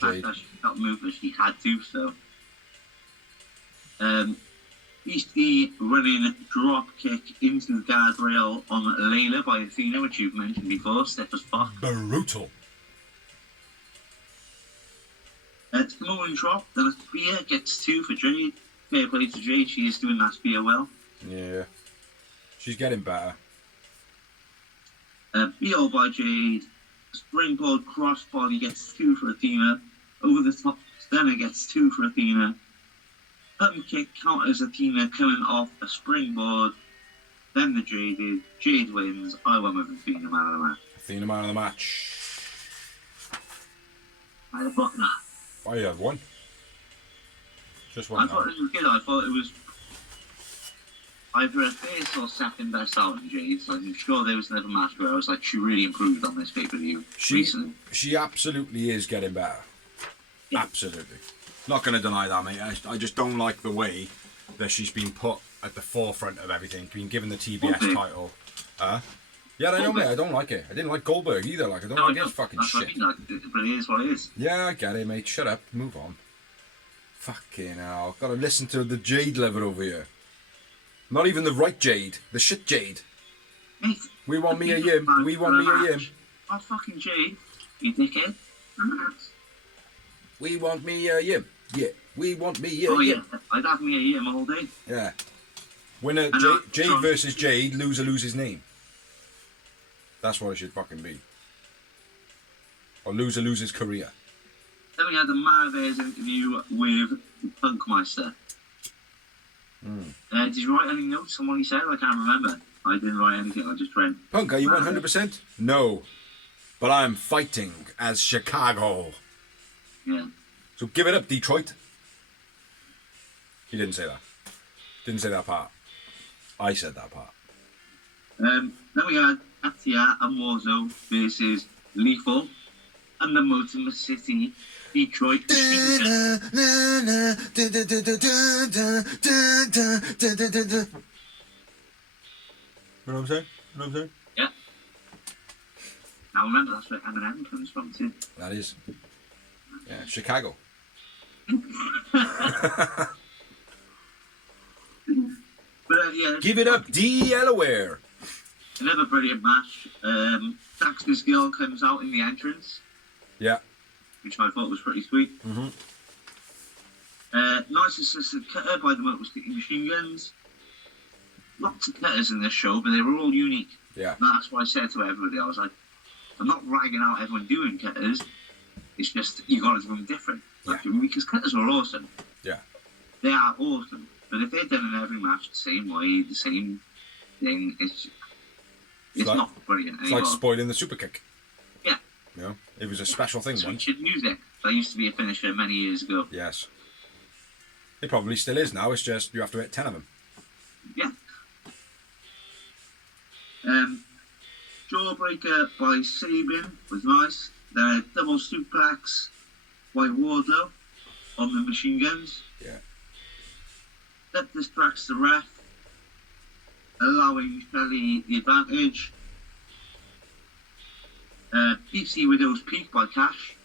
Jade. that she got moved as she had to. So, Beastie running drop kick into the guardrail on Layla by Athena, which you've mentioned before. Stiff as fuck. Brutal. Samoan drop, then a spear, gets 2 for Jade. Fair play to Jade, she is doing that spear well. Yeah. She's getting better. BO by Jade. Springboard crossbody gets 2 for Athena. Over the top, Stunner gets 2 for Athena. Pump kick counters Athena coming off a springboard. Then the Jade wins. I went with Athena man of the match. Athena man of the match. I had a button. I had one. Just one. I thought it was good. I thought it was either a first or second best out in Jade. So I'm sure there was another match where I was like, she really improved on this pay-per-view recently. She absolutely is getting better. Yeah. Absolutely. Not going to deny that, mate. I just don't like the way that she's been put at the forefront of everything, being given the TBS title. Yeah, I know, mate. I don't like it. I didn't like Goldberg either. I don't like his fucking shit. But it is what it is. Yeah, I get it, mate. Shut up. Move on. Fucking hell. Got to listen to the Jade lover over here. Not even the right Jade. The shit Jade. Mate, we want me a Yim. We want me a Yim. Not fucking Jade, you dickhead. We want me a Yim. Yeah. We want me a Yim. Oh, yeah. I'd have me a Yim all day. Yeah. Winner Jade versus Jade. Loser loses name. That's what it should fucking be. Or loser loses career. Then we had the Marvez interview with Punkmeister. Did you write any notes on what he said? I can't remember. I didn't write anything. I just read. Punk, are you 100%? No. But I'm fighting as Chicago. Yeah. So give it up, Detroit. He didn't say that. Didn't say that part. I said that part. Then we had Atia and Warzone versus Lethal and the Motor City Detroit. You know what I'm saying? Yeah. Now remember, that's where Eminem comes from too. That is. Yeah, Chicago. But yeah. Give it up, Delaware. Another brilliant match. Daxter's girl comes out in the entrance. Yeah. Which I thought was pretty sweet. Mm-hmm. Nice assisted cutter by the Motor City Machine Guns. Lots of cutters in this show, but they were all unique. Yeah. And that's what I said to everybody. I was like, I'm not ragging out everyone doing cutters. It's just you got to do them different. Yeah. Because cutters are awesome. Yeah. They are awesome. But if they're done in every match the same way, the same thing, it's like, not brilliant It's anymore. like spoiling the super kick. Yeah. You know, it was a special thing once. Switched music. That used to be a finisher many years ago. Yes. It probably still is now. It's just you have to hit 10 of them. Yeah. Jawbreaker by Sabin was nice. The double suplex by Wardlow on the machine guns. Yeah. That distracts the ref, allowing Shelley the advantage. PC Widow's Peak by Cash.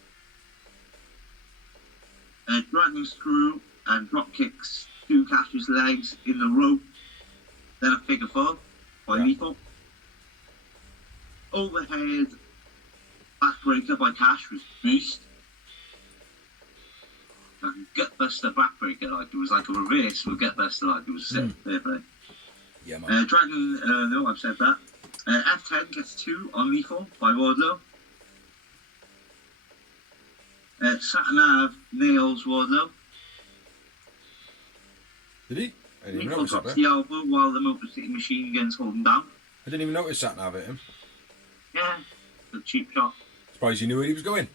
Dragon Screw and drop kicks to Cash's legs in the rope. Then a figure four by Lethal. Overhead backbreaker by Cash was Beast. Like a gutbuster backbreaker, like it was like a reverse with gutbuster, like it was sick. Fair play. Yeah, man. Dragon, no, I've said that. F10 gets 2 on Lethal by Wardlow. Satanav nails Wardlow. Did he? I didn't even Lethal notice that drops bit. the elbow while the Motor City Machine Guns hold him down. I didn't even notice that now hit him. Yeah, a cheap shot. Surprised he knew where he was going.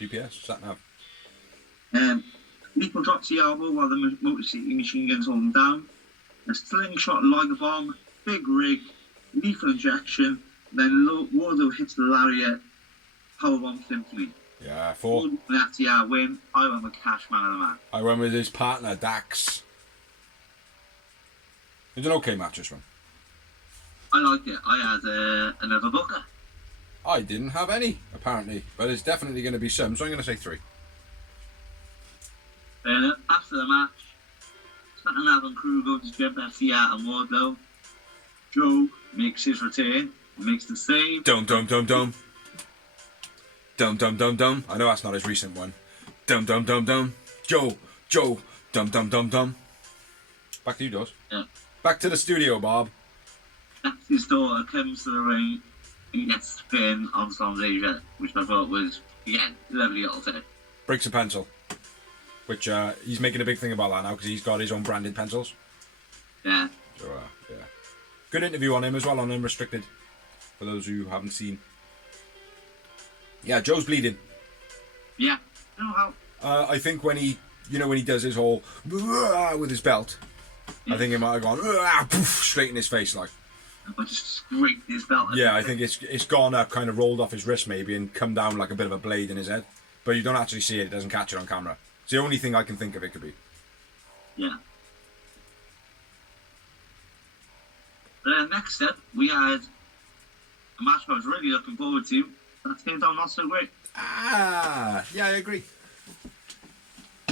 GPS, sat nav. Lethal drops the elbow while the Motor City Machine Guns hold him down. A slingshot Liger Bomb, big rig, lethal injection, then Wardlow hits the lariat, powerbomb Symphony. Yeah, 4. FTR win. I went with Cash man of the match. I went with his partner, Dax. It was an okay match, this one. I liked it. I had another booker. I didn't have any, apparently. But there's definitely going to be some, so I'm going to say 3. After the match, Satanav and crew go to jump FTR and Wardlow. Joe makes his return, makes the save. Dum dum dum dum. Dum dum dum dum. I know that's not his recent one. Dum dum dum dum. Joe, dum dum dum dum. Back to you, Dawes. Yeah. Back to the studio, Bob. His daughter comes to the ring and gets the pin on Storm's Asia, which I thought was, again, lovely little tip. Breaks a pencil. Which he's making a big thing about that now because he's got his own branded pencils. Yeah. So, yeah. Good interview on him as well on Unrestricted. For those who haven't seen. Yeah, Joe's bleeding. Yeah. You know how? I think when he does his whole with his belt, I think he might have gone poof, straight in his face like. I just scraped his belt. Yeah, I think it's gone up, kind of rolled off his wrist maybe, and come down like a bit of a blade in his head. But you don't actually see it; it doesn't catch it on camera. It's the only thing I can think of it could be. Yeah. Next up, we had a match I was really looking forward to. That turned out not so great. Yeah, I agree.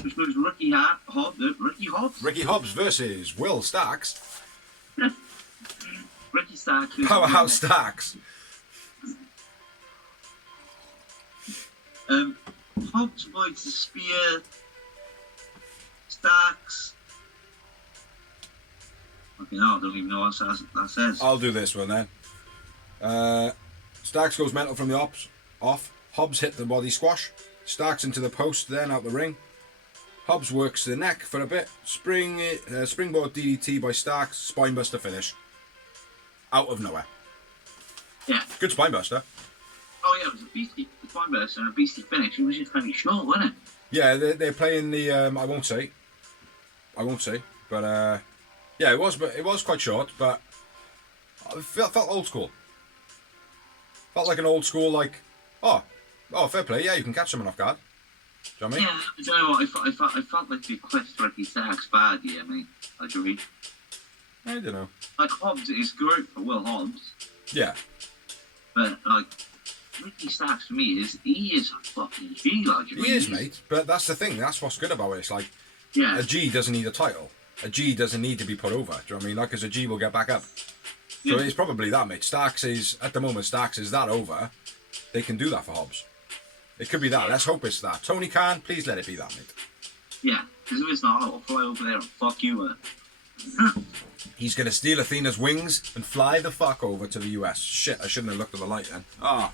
Which was Ricky Hobbs. Ricky Hobbs versus Will Starks. Ricky Starks. Powerhouse Starks. Hobbs avoids the spear. Starks. Okay, no, I don't even know what that says. I'll do this one then. Starks goes mental from the off. Hobbs hit the body squash. Starks into the post, then out the ring. Hobbs works the neck for a bit. Springboard DDT by Starks. Spinebuster finish. Out of nowhere. Yeah. Good spinebuster. Oh yeah, it was a beastly spinebuster and a beastly finish. It was just very short, wasn't it? Yeah, they're playing the. I won't say, but yeah, it was quite short, but it felt old school. Felt like an old school, like, oh, fair play. Yeah, you can catch someone off guard. Do you know what I mean? Yeah, I don't know what I felt like the quest Ricky Starks bad. Yeah, I mean, I agree. I don't know. Like Hobbs is great for Will Hobbs, Yeah, but like Ricky Starks for me he is a fucking G, like he is, mate. But that's the thing. That's what's good about it. It's like Yeah. a G doesn't need a title. A G doesn't need to be put over. Do you know what I mean? Like, because a G will get back up. So Yeah. it's probably that, mate. Starks is at the moment. Starks is that over. They can do that for Hobbs. It could be that. Let's hope it's that. Tony Khan, please let it be that, mate. Yeah, because if it's not, I'll fly over there and fuck you. He's going to steal Athena's wings and fly the fuck over to the US. Shit, I shouldn't have looked at the light then. Ah.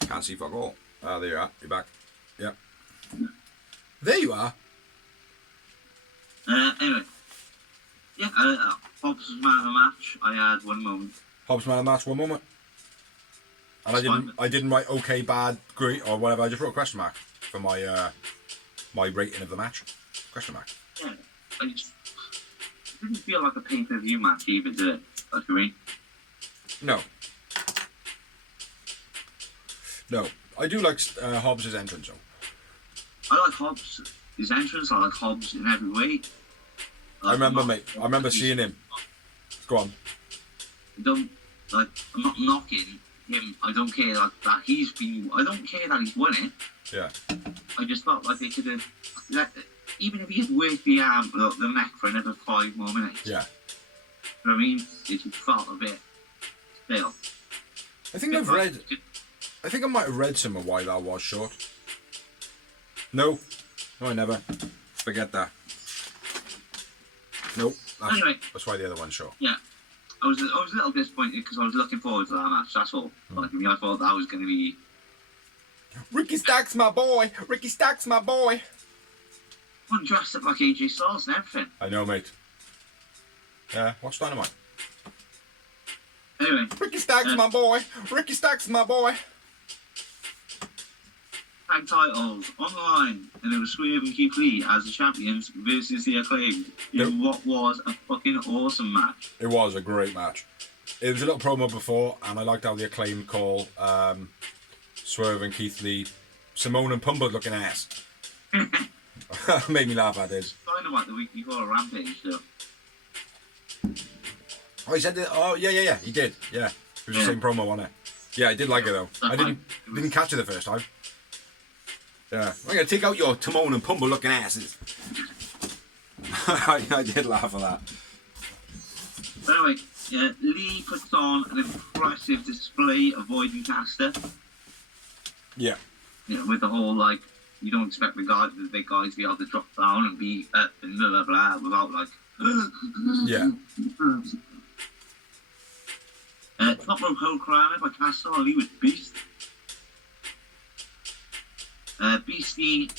Can't see fuck all. Ah, there you are. You're back. Yep. There you are. Anyway. Yeah, Hobbs was man of the match. I had one moment. Hobbs man of the match, one moment. And I didn't write okay, bad, great, or whatever. I just wrote a question mark for my my rating of the match. Question mark. Yeah, I just didn't feel like a pay-per-view match either, did it? Like you mean? No. No. I do like Hobbs' entrance though. I like Hobbs' his entrance. I like Hobbs in every way. I remember, mate. I remember seeing him. Go on. I'm not knocking him. I don't care that he's been. I don't care that he's won it. Yeah. I just felt like they could have. Even if he had worked the neck for another 5 more minutes. Yeah. You know what I mean? It just felt a bit stale. I think I might have read somewhere why that was short. No, I never. Forget that. Nope. Anyway. That's why the other one's short. Yeah. I was a little disappointed because I was looking forward to that match. That's all. Like, I thought that was going to be. Ricky Starks, my boy. Ricky Starks, my boy. One dressed up like AJ Styles and everything. I know, mate. Yeah, watch Dynamite. Anyway. Ricky Starks, my boy. Ricky Starks, my boy. Tag titles on the line, and it was Swerve and Keith Lee as the champions versus the Acclaimed in what was a fucking awesome match. It was a great match. It was a little promo before, and I liked how the Acclaimed call Swerve and Keith Lee Simone and Pumba looking ass. Made me laugh at this. Dynamite the week before Rampage, though. Oh, he said that. Oh, yeah. He did. Yeah, it was the same promo, wasn't it? Yeah, I did like it though. I didn't catch it the first time. Yeah, I'm gonna take out your Timon and Pumbaa looking asses. I did laugh at that. But anyway, Lee puts on an impressive display avoiding Caster. Yeah. With the whole you don't expect the big guys to be able to drop down and be and blah blah blah without Yeah. Top rope hold Crowner by Caster. Lee was beast. Beastie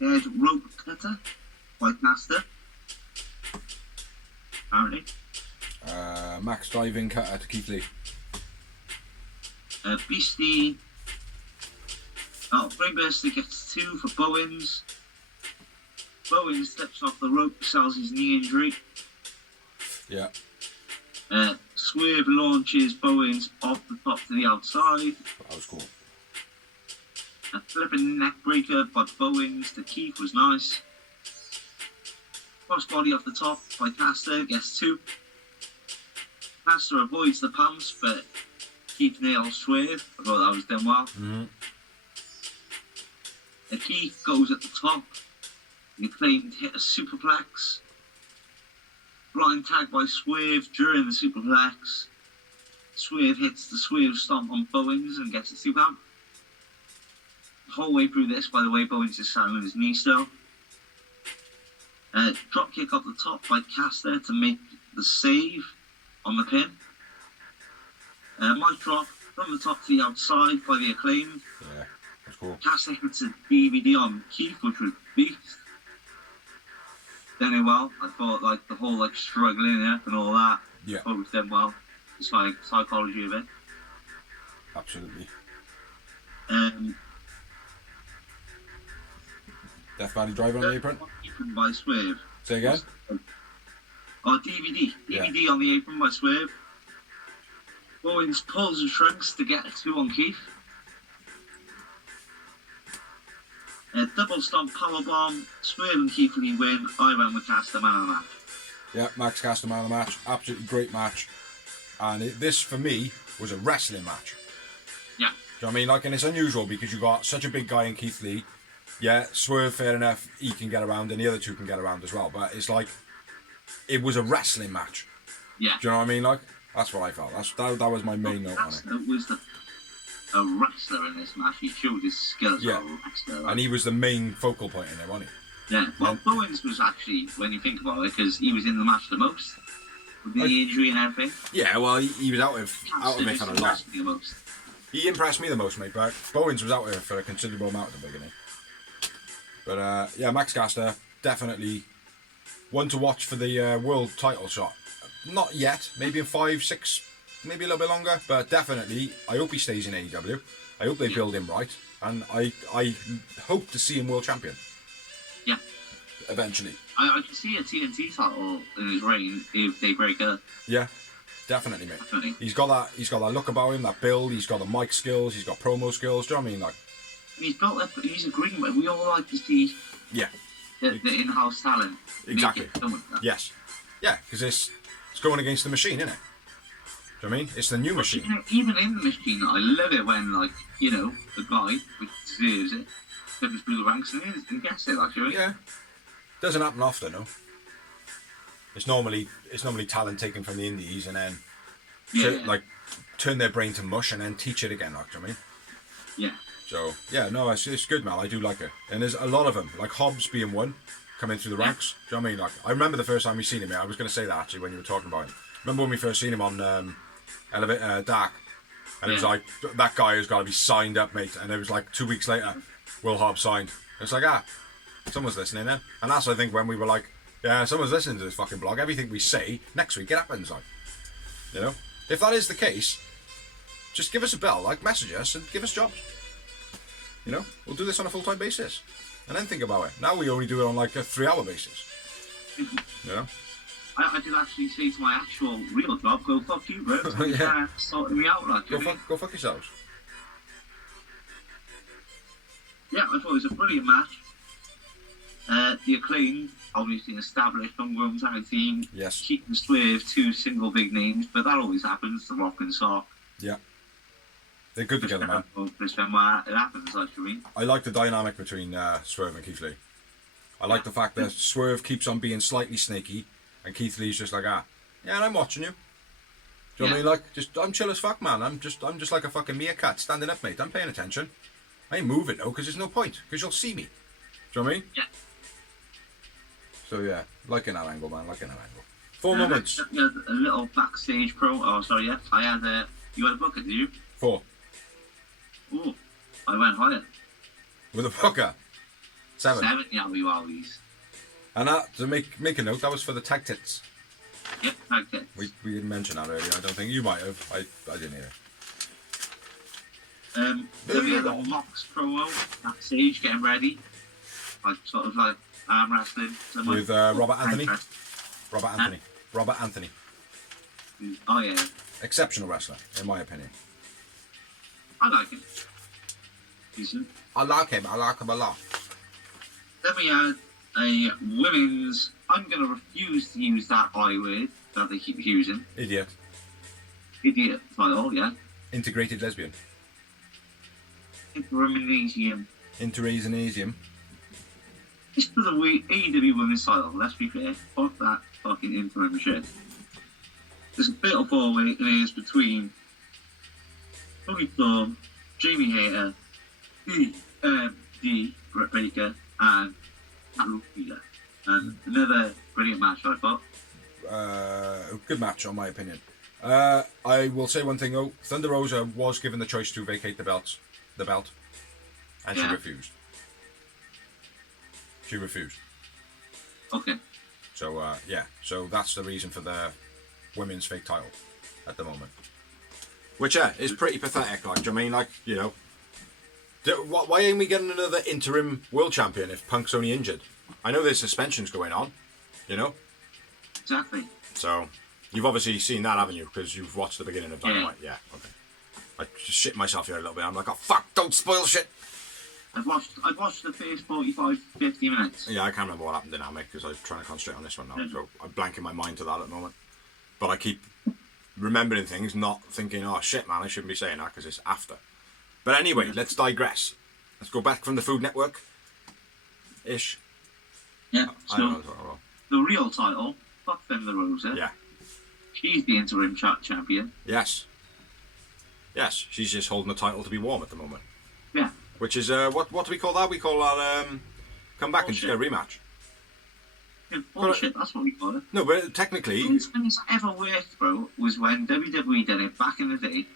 head rope cutter by Caster. Apparently. Max diving cutter to Keith Lee. Beastie. Brainbuster gets 2 for Bowens. Bowens steps off the rope, sells his knee injury. Yeah. Swerve launches Bowens off the top to the outside. That was cool. A flipping neck breaker by Bowens to Keith was nice. Crossbody off the top by Caster gets 2. Caster avoids the pumps, but Keith nails Swerve. I thought that was done well. Mm-hmm. Keith goes at the top. The Acclaimed hit a superplex. Blind tag by Swerve during the superplex. Swerve hits the Swerve stomp on Bowens and gets a 2 count. The whole way through this, by the way, Bowens is standing on his knee still. Drop kick off the top by Caster to make the save on the pin. Mic drop from the top to the outside by the Acclaimed. Yeah, that's cool. Caster hits a DVD on Keith, which was beast. Done it well. I thought the whole struggling and all that. Yeah. I thought it was done well. The psychology of it. Absolutely. Death Valley Driver on the apron. Apron by Swerve. Say again. DVD. DVD on the apron by Swerve. Bowens pulls and shrinks to get a 2 on Keith. Double stomp powerbomb. Swerve and Keith Lee win. I went with Caster man of the match. Yeah, Max Caster man of the match. Absolutely great match. And this for me was a wrestling match. Yeah. Do you know what I mean? And it's unusual because you got such a big guy in Keith Lee. Yeah, Swerve, fair enough, he can get around, and the other 2 can get around as well. But it's it was a wrestling match. Yeah. Do you know what I mean? That's what I felt. That was my main note on it. That a wrestler in this match. He showed his skill as a wrestler. Like. And he was the main focal point in it, wasn't he? Yeah, well, Bowens was actually, when you think about it, because he was in the match the most. With the injury and everything. Yeah, well, he was out of it for a lot. He impressed me the most, mate, but Bowens was out of it for a considerable amount at the beginning. But, yeah, Max Caster, definitely one to watch for the world title shot. Not yet, maybe in 5, 6, maybe a little bit longer, but definitely, I hope he stays in AEW. I hope they build him right, and I hope to see him world champion. Yeah. Eventually. I can see a TNT title in his reign if they break up. Yeah, definitely, mate. Definitely. He's got that look about him, that build. He's got the mic skills. He's got promo skills. Do you know what I mean? Like, he's a green man. We all like to see. Yeah. The in-house talent. Exactly. That. Yes. Yeah, because it's going against the machine, isn't it? Do you know what I mean? It's the new machine. Even in the machine, I love it when, like, you know, the guy which deserves it comes through the ranks and gets it. Actually. Yeah. Doesn't happen often, no. It's normally talent taken from the indies and then turn their brain to mush and then teach it again. Like, do you know what I mean? Yeah. So yeah, no, it's good, man. I do like it, and there's a lot of them. Like Hobbs being one, coming through the ranks. Do you know what I mean? Like, I remember the first time we seen him. I was going to say that actually when you were talking about him. Remember when we first seen him on Dark, and it was like, that guy has got to be signed up, mate. And it was like 2 weeks later, Will Hobbs signed. It's like, someone's listening then. And that's, I think, when we were like, yeah, someone's listening to this fucking blog. Everything we say, next week it happens, like. You know? If that is the case, just give us a bell, like, message us and give us jobs. You know? We'll do this on a full-time basis. And then think about it. Now we only do it on, like, a 3-hour basis. You know? I did actually say to my actual real job, go fuck you, bro. Yeah. Sorting me out, like. Go fuck yourselves. Yeah, I thought it was a brilliant match. The Acclaimed, obviously an established homegrown tag team. Yes. Cheat and Swerve, 2 single big names, but that always happens. The Rock and Sock. Yeah. They're good together, man. It happens, actually. I like the dynamic between Swerve and Keith Lee. I like the fact that Swerve keeps on being slightly snaky, and Keith Lee's just like, yeah, and I'm watching you. Do you know what I mean? Like, I'm chill as fuck, man. I'm just like a fucking meerkat standing up, mate. I'm paying attention. I ain't moving though, because there's no point, because you'll see me. Do you know what I mean? Yeah. So yeah, liking that angle, man. Liking that angle. 4 moments. You had a little backstage pro. Oh, sorry, yeah. I had you had a bucket, did you? 4. Oh, I went higher. With a booker. 7. 7, wowies. And that, to make a note, that was for the tag tits. Yep, tag tits. We didn't mention that earlier. I don't think you might have. I didn't hear. Then we had a Mox promo backstage, getting ready, like sort of like arm wrestling with Robert Anthony. Robert Anthony. Oh yeah. Exceptional wrestler, in my opinion. I like him. Decent. I like him a lot. Then we had a women's. I'm going to refuse to use that I word that they keep using. Idiot title, yeah. Integrated lesbian. Interimasium. This was a AEW women's title, let's be fair. Fuck that fucking interim shit. There's a bit of four-way it is between Tony Storm, Jamie Hayter, D. Brett Baker, and Matt Wheeler. And another brilliant match, I thought. Good match, in my opinion. I will say one thing though. Thunder Rosa was given the choice to vacate the belt, and she refused. Okay. So so that's the reason for the women's fake title at the moment. Which is pretty pathetic. Like, do you know what I mean? Like, you know, why ain't we getting another interim world champion if Punk's only injured? I know there's suspensions going on, you know. Exactly. So you've obviously seen that, haven't you? Because you've watched the beginning of Dynamite. Yeah. Okay. I just shit myself here a little bit. I'm like, oh fuck! Don't spoil shit. I've watched the first 45, 50 minutes. Yeah, I can't remember what happened in Amic because I'm trying to concentrate on this one now. So I'm blanking my mind to that at the moment. But I keep remembering things, not thinking, oh shit, man, I shouldn't be saying that because it's after. But anyway, let's digress. Let's go back from the Food Network. Ish. Yeah. I don't know what I'm the real title, fuck Thunder Rosa. Yeah. She's the interim champion. Yes. Yes, she's just holding the title to be warm at the moment. Yeah. Which is, what do we call that? We call that, come back and just get a rematch. Yeah, bullshit, that's what we call it. No, but technically... The only time it's ever worked, bro, was when WWE did it back in the day,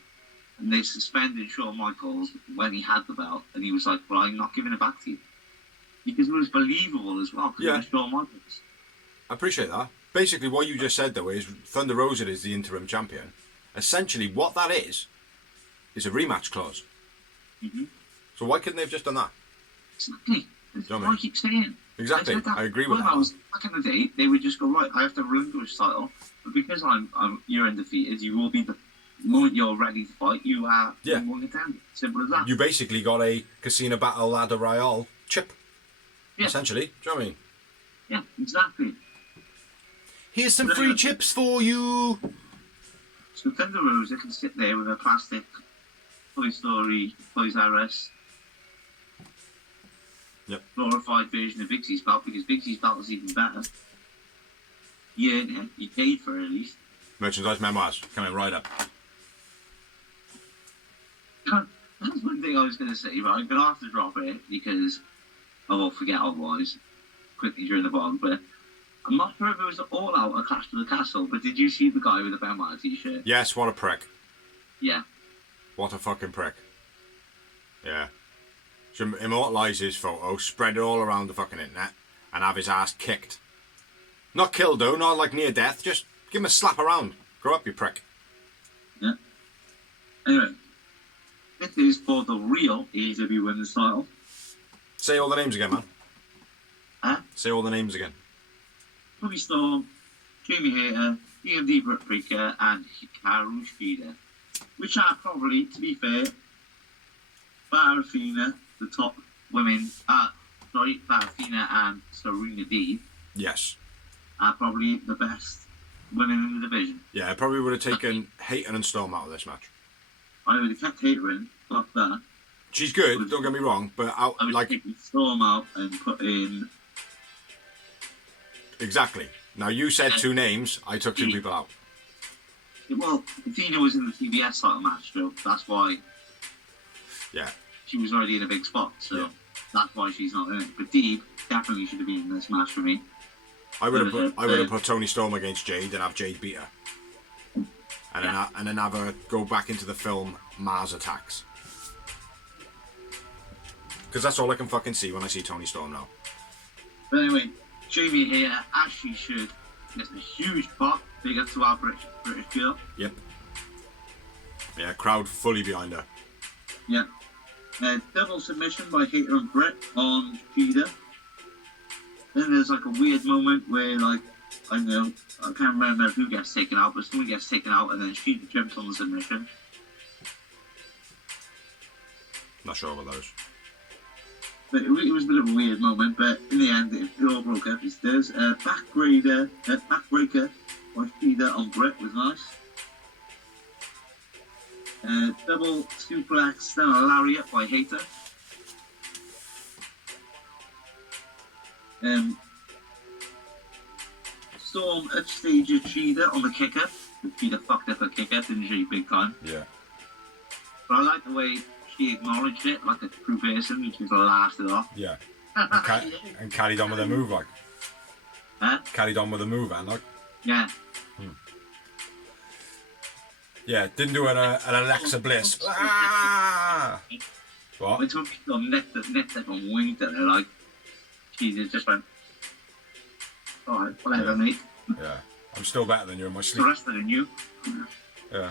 and they suspended Shawn Michaels when he had the belt, and he was like, well, I'm not giving it back to you. Because it was believable as well, because it was Shawn Michaels. I appreciate that. Basically, what you just said, though, is Thunder Rosa is the interim champion. Essentially, what that is a rematch clause. Mm-hmm. So why couldn't they have just done that? Exactly. That's what I keep saying. Exactly. I agree with that. Back in the day, they would just go, right, I have to relinquish title, but because you're undefeated, you will be the moment you're ready to fight, you are number one contender. Simple as that. You basically got a Casino Battle Ladder Royale chip. Yeah. Essentially. Do you know what I mean? Yeah, exactly. Here's some free chips for you. So Thunder Rosa can sit there with a plastic Toy Story, Toys R Us, glorified version of Vixie's belt, because Vixie's belt is even better. Yeah, you paid for it at least. Merchandise memoirs coming right up. That's one thing I was going to say, but I'm going to have to drop it because I will forget otherwise quickly during the bond. But I'm not sure if it was All Out or Clash to the Castle, but did you see the guy with the Benoit t-shirt? Yes, what a prick. Yeah. What a fucking prick. Yeah. Should immortalise his photo, spread it all around the fucking internet, and have his ass kicked. Not killed though, not like near death, just give him a slap around. Grow up, you prick. Yeah. Anyway, this is for the real AEW Women's title. Say all the names again, man. Huh? Say all the names again. Toni Storm, Jamie Hayter, DMD Britt Baker, and Hikaru Shida. Which are probably, to be fair, bar Athena, the top women, bar Athena and Serena Deeb. Yes. Are probably the best women in the division. Yeah, I probably would have taken Hayter and Storm out of this match. I would have kept Hayter in, fuck that. She's good, don't get me wrong, but I would take Storm out and put in... Exactly. Now you said two names, I took two people out. Well, Athena was in the TBS title match, so that's why. Yeah. She was already in a big spot, so that's why she's not in it. But Deeb definitely should have been in this match for me. I would have put Toni Storm against Jade and have Jade beat her, and then have her go back into the film Mars Attacks. Because that's all I can fucking see when I see Toni Storm now. But anyway, Jamie here, as she should, gets a huge pop. Big up to our British girl. Yep. Yeah, crowd fully behind her. Yeah. Double submission by Hayter and Britt on Shida. Then there's like a weird moment where, like, I don't know, I can't remember who gets taken out, but someone gets taken out and then Shida jumps on the submission. Not sure about those. But it was a bit of a weird moment, but in the end, it all broke up. There's a backbreaker by Shida on Britt was nice. Double suplex, then a lariat by Hayter. Storm upstages Shida on the kicker. Shida fucked up her kicker, didn't she, big time? Yeah. But I like the way she acknowledged it like a true person, and she was laughed it off. Yeah. And carried on with her move, like. Huh? Carried on with the move, and like. Yeah. Yeah, didn't do an Alexa Bliss. Ah! What? When some people nipped up and winked at her, like, she just went, alright, whatever, mate. Yeah. I'm still better than you in my sleep. Interested in you. Yeah.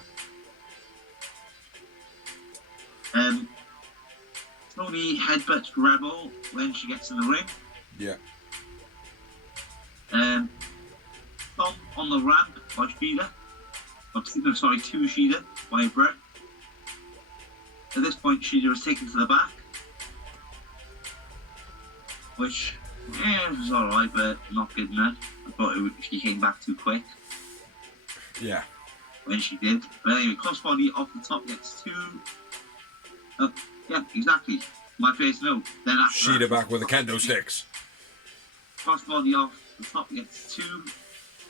Tony headbutts Rebel when she gets in the ring. Yeah. Tom on the ramp by Shida. I'm sorry, to Shida by Brett. At this point, Shida was taken to the back. Which, was alright, but not good enough. I thought she came back too quick. Yeah. When she did. But anyway, crossbody off the top gets two. Yeah, exactly. My face, no. Then after Shida back with the kendo sticks. Crossbody off the top gets two.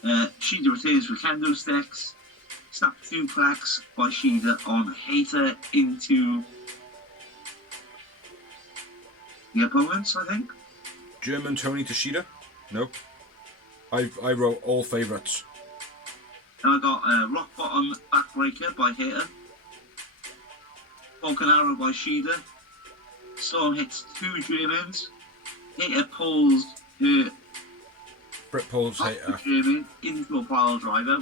Shida returns with kendo sticks. Snap suplex by Shida on Hater into the opponents, I think. German Tony Tashida? No. I wrote all favourites. And I got Rock Bottom Backbreaker by Hater. Falcon Arrow by Shida. Storm hits 2 Germans. Hater pulls her Brit pulls off Hater. the German into a pile driver,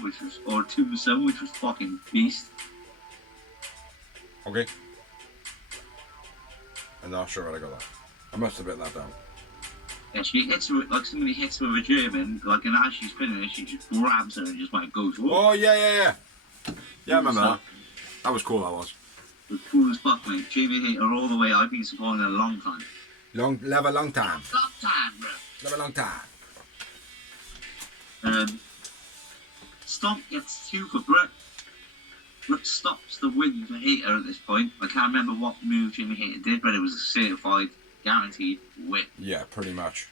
or tombstone, which was fucking beast. Okay. I'm not sure where I got that. I must have written that down. Yeah, she hits her like somebody hits her with a German, like, and as she's spinning her, she just grabs her and just like goes. Whoa. Oh yeah. Yeah, I remember that. That was cool. That was. It was cool as fuck, mate. Jamie Hater all the way. I've been supporting her a long time. Love a long time. Long time, bro. Love a long time. Stomp gets 2 for Brett. Brett stops the win for Hater at this point. I can't remember what move Jamie Hater did, but it was a certified, guaranteed win. Yeah, pretty much.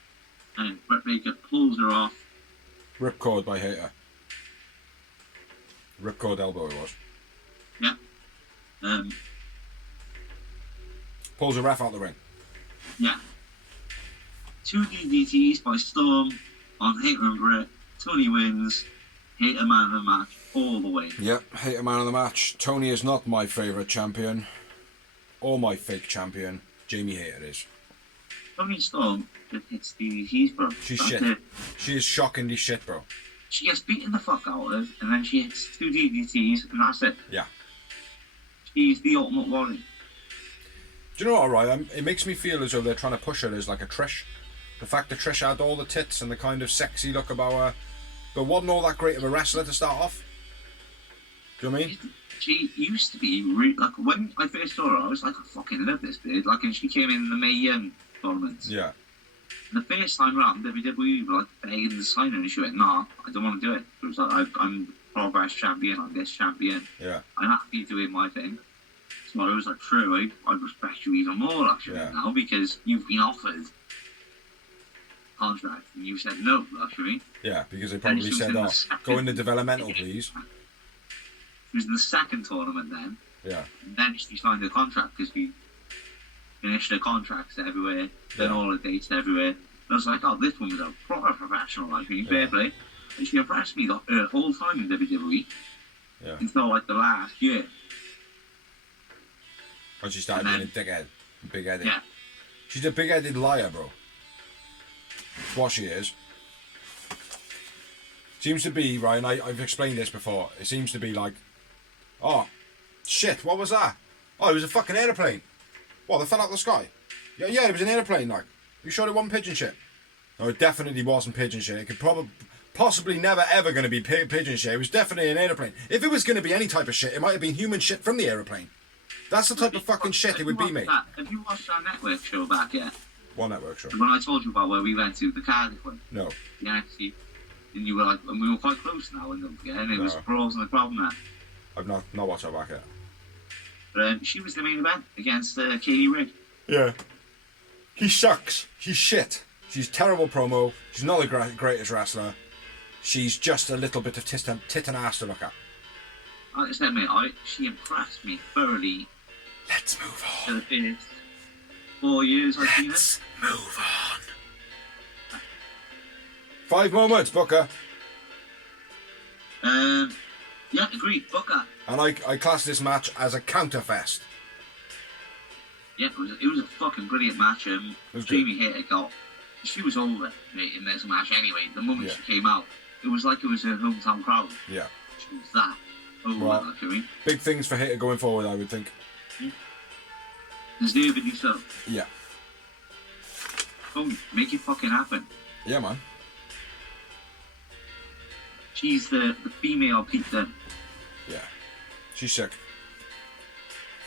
And Brett Baker pulls her off. Ripcord by Hater. Ripcord elbow it was. Yeah. Pulls a ref out the ring. Yeah. 2 DDTs by Storm on Hater and Brett. Tony wins. Hater man of the match all the way. Yep, Hater man of the match. Tony is not my favourite champion. Or my fake champion. Jamie Hater is. Tony Storm just hits DDTs, bro. She's That's shit. it. She is shockingly shit, bro. She gets beaten the fuck out of, and then she hits 2 DDTs, and that's it. Yeah. She's the ultimate warrior. Do you know what, Ryan? It makes me feel as though they're trying to push her as like a Trish. The fact that Trish had all the tits and the kind of sexy look about her, but wasn't all that great of a wrestler to start off. Do you know what I mean? She used to be like when I first saw her, I was like, I fucking love this bitch. Like, and she came in the Mae Young tournaments. Yeah. And the first time around, WWE were like begging to sign her, and she went, "Nah, I don't want to do it." It was like, I'm Progress champion, I'm this champion. Yeah. I'm happy doing my thing. So I was like, true, I respect you even more actually now because you've been offered contract and you said no, actually. Yeah, because they probably said, "Oh, go in the developmental, please." She was in the second tournament then. Yeah. And then she signed a contract because we finished her contracts everywhere, done all the dates everywhere. And I was like, oh, this woman's a proper professional, like, fair play. And she impressed me the whole time in WWE. Yeah. Until like the last year. When she started being a dickhead. Big-headed. Yeah. She's a big-headed liar, bro. That's what she is. Seems to be, right, and I've explained this before, it seems to be like, oh, shit, what was that? Oh, it was a fucking aeroplane. What, they fell out of the sky? Yeah, it was an aeroplane, like. You sure it wasn't pigeon shit? No, it definitely wasn't pigeon shit. It could possibly never ever going to be pigeon shit. It was definitely an aeroplane. If it was going to be any type of shit, it might have been human shit from the aeroplane. That's the type of fucking shit it would be, mate. Have you watched our network show back yet? What network show? When I told you about where we went to the Cardiff one. No. Yeah, actually. And you were like, and we were quite close now, and don't forget, and it was Brawls and the Problem Man. I've not watched that back yet. But she was the main event against Katie Rigg. Yeah. He sucks. She's shit. She's terrible promo. She's not the greatest wrestler. She's just a little bit of tit and ass to look at. Like I said, mate, she impressed me thoroughly. Let's move For on. the first 4 years I've seen Let's move on. 5 moments, Booker. Yeah, agreed, Booker. And I class this match as a counterfest. Yeah, it was a fucking brilliant match. was Jamie Hater she was over, mate, in this match anyway. The moment she came out, it was like it was her hometown crowd. Yeah. She was that over, Right. actually. Big things for Hater going forward, I would think. Deservedly so. Yeah. Oh, make it fucking happen. Yeah, man. She's the female Pete Dunne. Yeah. She's sick.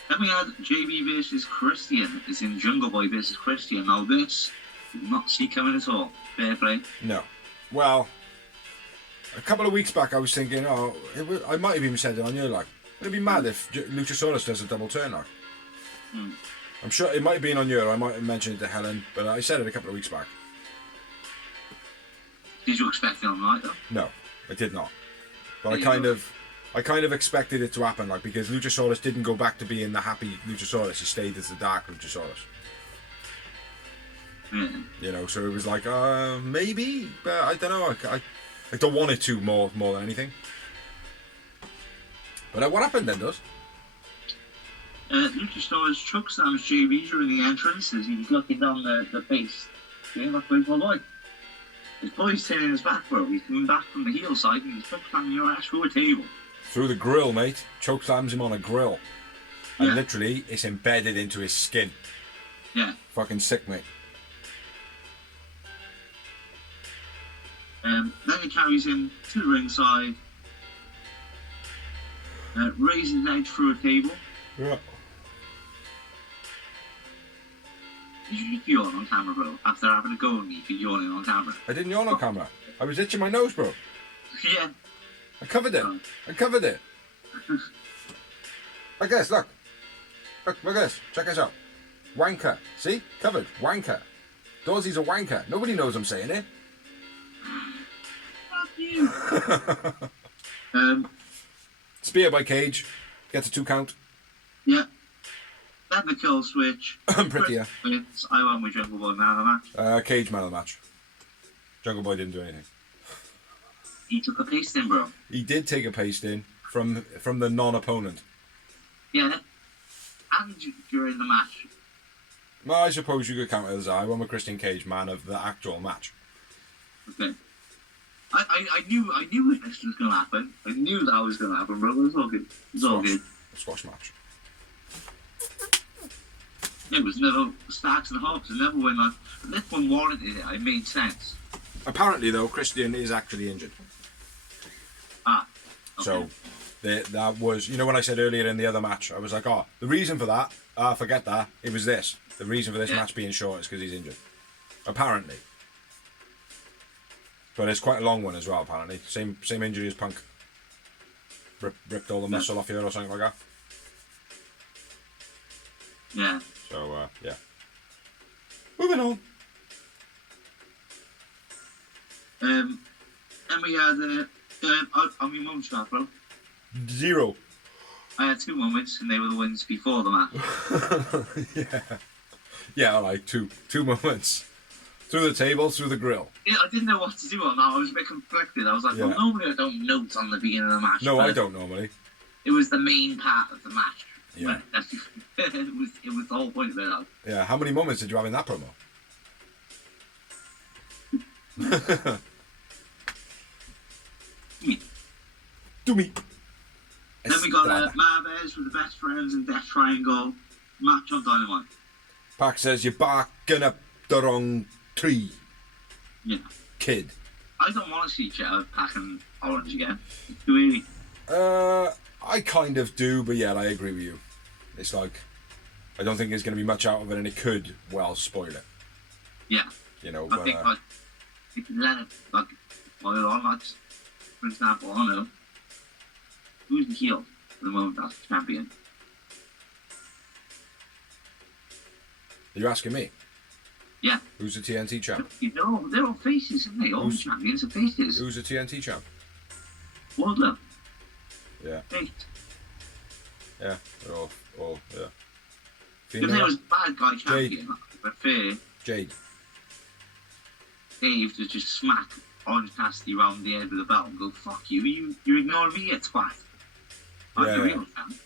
Then we had JB versus Christian. It's in Jungle Boy versus Christian. Now this, did not see coming at all. Fair play. No. Well, a couple of weeks back I was thinking, I might have even said it on you, like, it'd be mad if Luchasaurus does a double turn, like. I'm sure it might have been on you, I might have mentioned it to Helen, but I said it a couple of weeks back. Did you expect it on night though? No, I did not. But There I you kind go. of I kind of expected it to happen, like, because Luchasaurus didn't go back to being the happy Luchasaurus. He stayed as the dark Luchasaurus. You know, so it was like, maybe, but I don't know. I don't want it to more than anything. But what happened then, does? Luchasaurus chokeslams JB during the entrance as he was looking down the face. Yeah, that's my boy. His boy's turning his back, bro. He's coming back from the heel side and he's chokeslamming your ass through a table. Through the grill, mate. Chokeslams him on a grill. And literally, it's embedded into his skin. Yeah. Fucking sick, mate. Then he carries him to the ringside, raises his leg through a table. Yeah. Did you just yawn on camera, bro? After having a go at me for yawning on camera. I didn't yawn on camera. I was itching my nose, bro. Yeah. I covered it. I covered it. Like this, look. Look at this. Check this out. Wanker. See? Covered. Wanker. Dawsy's a wanker. Nobody knows I'm saying it. Fuck you. Spear by Cage. Gets a 2 count. Yeah. Then the kill switch. I'm prettier. I went with Jungle Boy man of the match. Cage man of the match. Jungle Boy didn't do anything. He took a pasting, bro. He did take a pasting from the non-opponent. Yeah. And during the match. Well, I suppose you could count it as I won with Christian Cage, man of the actual match. Okay. I knew this was going to happen. I knew that was going to happen, bro. It was all good. It was all good. Squash match. It was never Starks and Hobbs. Never when like this one warranted it. It made sense. Apparently, though, Christian is actually injured. Ah. Okay. So, that was, you know, when I said earlier in the other match, I was like, oh, the reason for that, forget that. It was this. The reason for this match being short is because he's injured. Apparently. But it's quite a long one as well, apparently. Same injury as Punk. Ripped all the muscle off here or something like that. Yeah. So, yeah. Moving on. And we had, I mean, moments back, bro. 0. I had 2 moments, and they were the wins before the match. Yeah. Yeah, alright, 2 moments. Through the table, through the grill. Yeah, I didn't know what to do on that. I was a bit conflicted. I was like, well, normally I don't note on the beginning of the match. No, I don't normally. It was the main part of the match. Yeah. it was the whole point of it. Yeah, how many moments did you have in that promo? Do me. Then we got Marvez with the best friends and Death Triangle match on Dynamite. Pac says you're barking up the wrong tree. Yeah. Kid. I don't want to see Jeff Pac and Orange again. Do we? I kind of do, but yeah, I agree with you. It's like, I don't think there's going to be much out of it, and it could well spoil it. Yeah. You know, I think like you can let it like spoil on, like for example, I don't know who's the heel for the moment as champion. Are you asking me? Yeah. Who's the TNT champ? You know, they're all faces, aren't they? All champions are faces. Who's the TNT champ? Wardlow. Yeah. Face. Yeah. They're all yeah. If there was a bad guy champion, but fair, Jade. Dave to just smack Orange Cassidy round the head with a belt and go, fuck you, you're ignoring me, you twat. That's your real fan.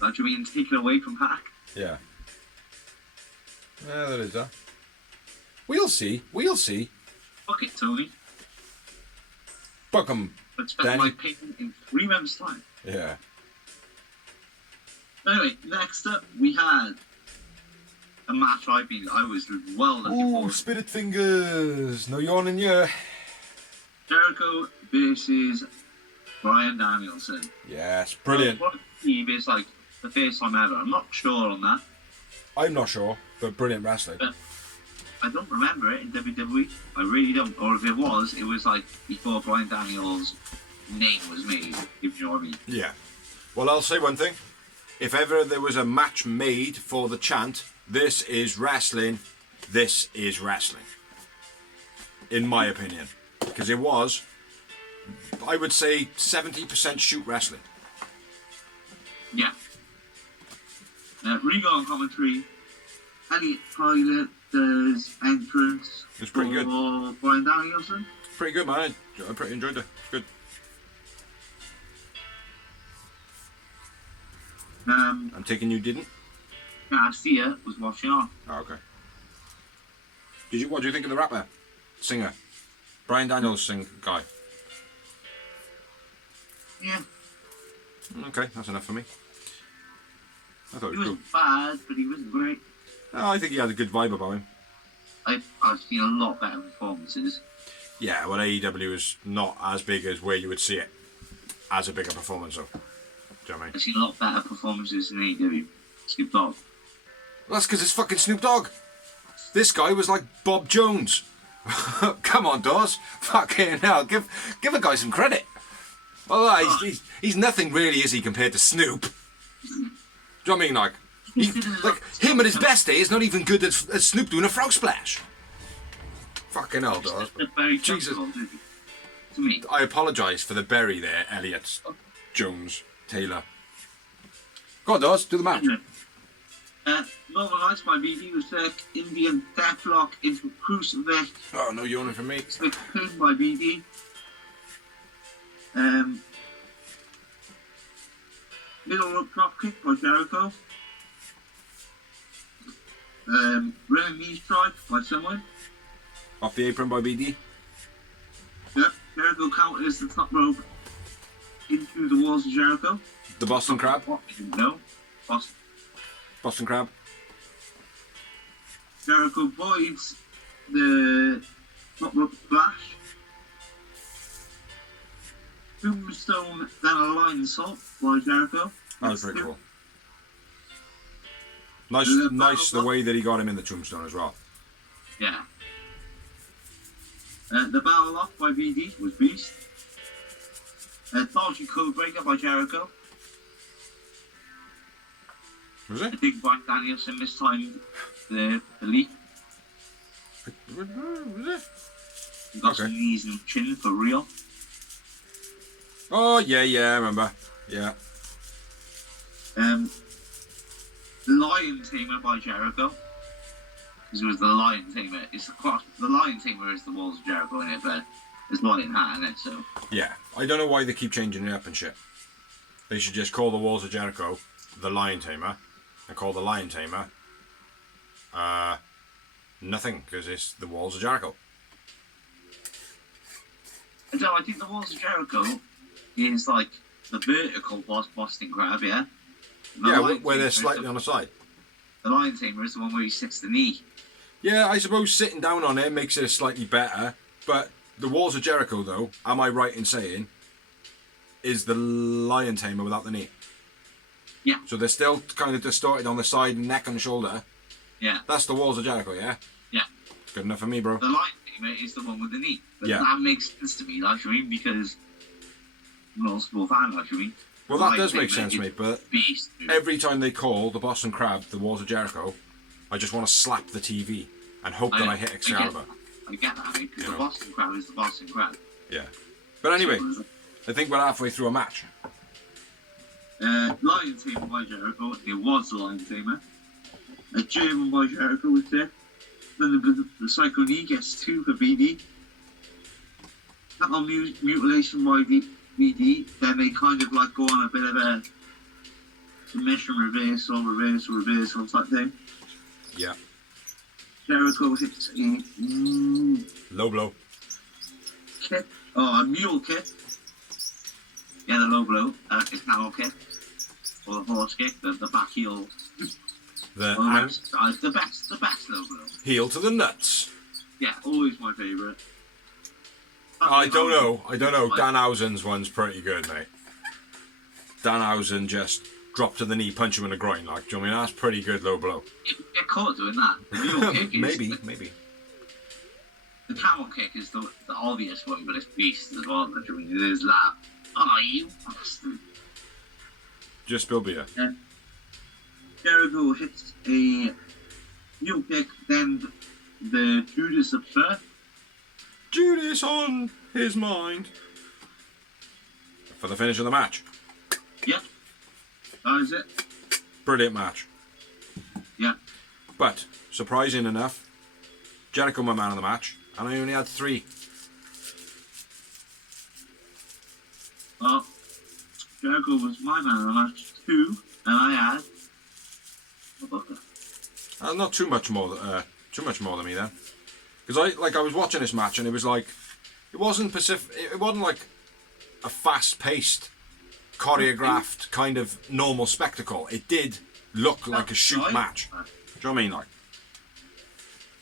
That's your being taken away from Pac. Yeah. Yeah, there is that. We'll see. Fuck it, Tony. Fuck 'em. Expect my opinion in 3 months' time. Yeah. Anyway, next up we had a match I was well looking forward to. Spirit fingers. No yawning, yeah. Jericho versus Bryan Danielson. Yes, brilliant. It's like the first time ever. I'm not sure on that. I'm not sure, but brilliant wrestling. I don't remember it in WWE. I really don't. Or if it was like before Bryan Daniels' name was made, if you know what I mean. Yeah. Well, I'll say one thing. If ever there was a match made for the chant, this is wrestling, this is wrestling. In my opinion. Because it was, I would say, 70% shoot wrestling. Yeah. Regal on commentary. Elliot Pilot does entrance. It's pretty good. Brian Danielson. Pretty good, man. I pretty enjoyed it. It's good. I'm taking you didn't? Garcia was watching on. Oh, okay. What do you think of the rapper? Singer? Brian Daniels guy? Yeah. Okay, that's enough for me. I thought He it was cool. wasn't bad, but he wasn't great. Oh, I think he had a good vibe about him. I've seen a lot better performances. Yeah, well, AEW is not as big as where you would see it as a bigger performance, though. Do you know what I mean? I've seen a lot better performances in AEW. Snoop Dogg. Well, that's because it's fucking Snoop Dogg. This guy was like Bob Jones. Come on, Dawes. Fucking hell. Give a guy some credit. Oh, he's nothing really, is he, compared to Snoop? Do you know what I mean? Like him at his best day is not even good as Snoop doing a frog splash. Fucking hell, Dawes. Jesus. To me. I apologise for the berry there, Elliot Jones Taylor. Go on, Dawes. Do the match. Northern Lights by BB was Indian Deathlock into Crucifix. Oh, no yawning for me. Slick Pin by BB. Middle rope drop kick by Jericho. Running knee strike by someone. Off the apron by BD. Yep. Jericho counters the top rope into the walls of Jericho. The Boston Crab. No. Boston Crab. Jericho avoids the top rope splash. Tombstone, then a line salt by Jericho. That was pretty cool. Nice the way that he got him in the tombstone as well. Yeah. The battle lock by BD was Beast. Dodgy code breaker by Jericho. Was I it? think Brian Danielson this time the leak. Was it? He got Okay. some knees and chin for real. Oh, yeah, I remember. Yeah. The Lion Tamer by Jericho. Because it was the Lion Tamer. It's the cross. The Lion Tamer is the walls of Jericho in it, but there's Lion Hat in it, so. Yeah. I don't know why they keep changing it up and shit. They should just call the Walls of Jericho the Lion Tamer and call the Lion Tamer nothing, because it's the Walls of Jericho. And so I think the walls of Jericho is like the vertical Boston Crab, yeah? The Yeah, Lion where Tamer they're is slightly on the side. The Lion Tamer is the one where he sits the knee. Yeah, I suppose sitting down on it makes it slightly better, but the Walls of Jericho, though, am I right in saying, is the Lion Tamer without the knee? Yeah. So they're still kind of distorted on the side, neck and shoulder. Yeah. That's the Walls of Jericho, yeah? Yeah. Good enough for me, bro. The Lion Tamer is the one with the knee. But Yeah. that makes sense to me, like, I mean, because I'm an small fan, like, I mean. Well, The that Lion does make Tamer sense, is mate, but Beast. Dude. every time they call the Boston Crab the Walls of Jericho, I just want to slap the TV and hope that I hit Excalibur. I get that, mate, because You the know. Boston Crab is the Boston Crab. Yeah. But anyway, I think we're halfway through a match. Lion Tamer by Jericho. It was the Lion Tamer. A German by Jericho was there. Then the Psycho Knee gets 2 for BD. Cattle mutilation by BD. Then they kind of like go on a bit of a submission reversal type thing. Yeah. Jericho hits a Low blow. kick. Oh, a mule kick. Yeah, the low blow. A camel kick. Or the horse kick. The back heel. The The best low blow. heel to the nuts. Yeah, always my favourite. I don't know. Danhausen's one's pretty good, mate. Danhausen just dropped to the knee, punch him in the groin, like. Do you know what I mean? That's pretty good low blow. You get caught doing that. The mule kick is... Maybe. The camel kick is the obvious one, but it's beast as well. I mean, it is that. Oh, you bastard. Just spill beer. Jericho hits a mule kick, then the Judas Absurd. Judas on his mind. For the finish of the match. Yep. That is it. Brilliant match. Yeah. But, surprising enough, Jericho my man of the match, and I only had 3. Well, Jericho was my man of the match 2, and I had a Booker. Not too much more than me then, because I was watching this match and it was like, it wasn't like a fast-paced, choreographed kind of normal spectacle. It did look like a shoot match. Do you know what I mean? Like,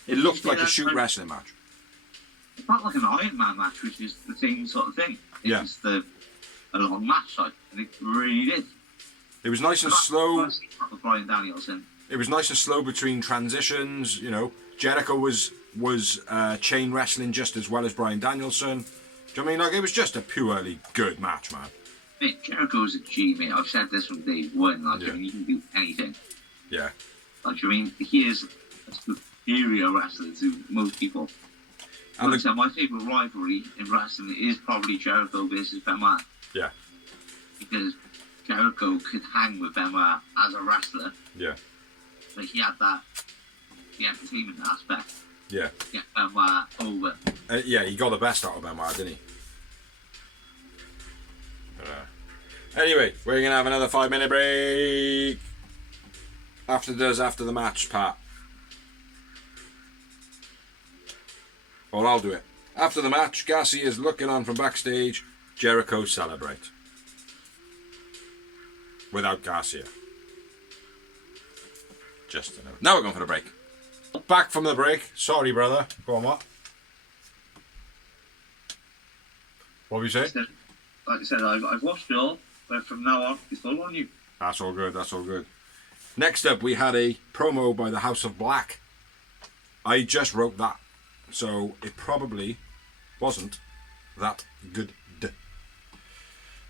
it looked like a shoot wrestling match. It's not like an Iron Man match, which is the same sort of thing. It's just a long match, like, and it really did. It was nice and slow. Brian Danielson. It was nice and slow between transitions. You know, Jericho was chain wrestling just as well as Brian Danielson. Do you know what I mean? Like, it was just a purely good match, man. Mate, Jericho's a G, mate. I've said this from day one. Like, I mean, he can do anything. Yeah. Like, I mean, he is a superior wrestler to most people. And like I said, my favourite rivalry in wrestling is probably Jericho versus Benoit. Yeah. Because Jericho could hang with Benoit as a wrestler. Yeah. But he had the entertainment aspect. Yeah. Get Benoit over. Yeah, he got the best out of Benoit, didn't he? Anyway, we're going to have another 5-minute break. After the match, Pat. Or I'll do it. After the match, Gassy is looking on from backstage. Jericho celebrate. Without Garcia. Just a note. Now we're going for the break. Back from the break. Sorry, brother. Go on, what? What were you saying? Like I said, I've watched it all, but from now on, it's all on you. That's all good, that's all good. Next up, we had a promo by the House of Black. I just wrote that, so it probably wasn't that good.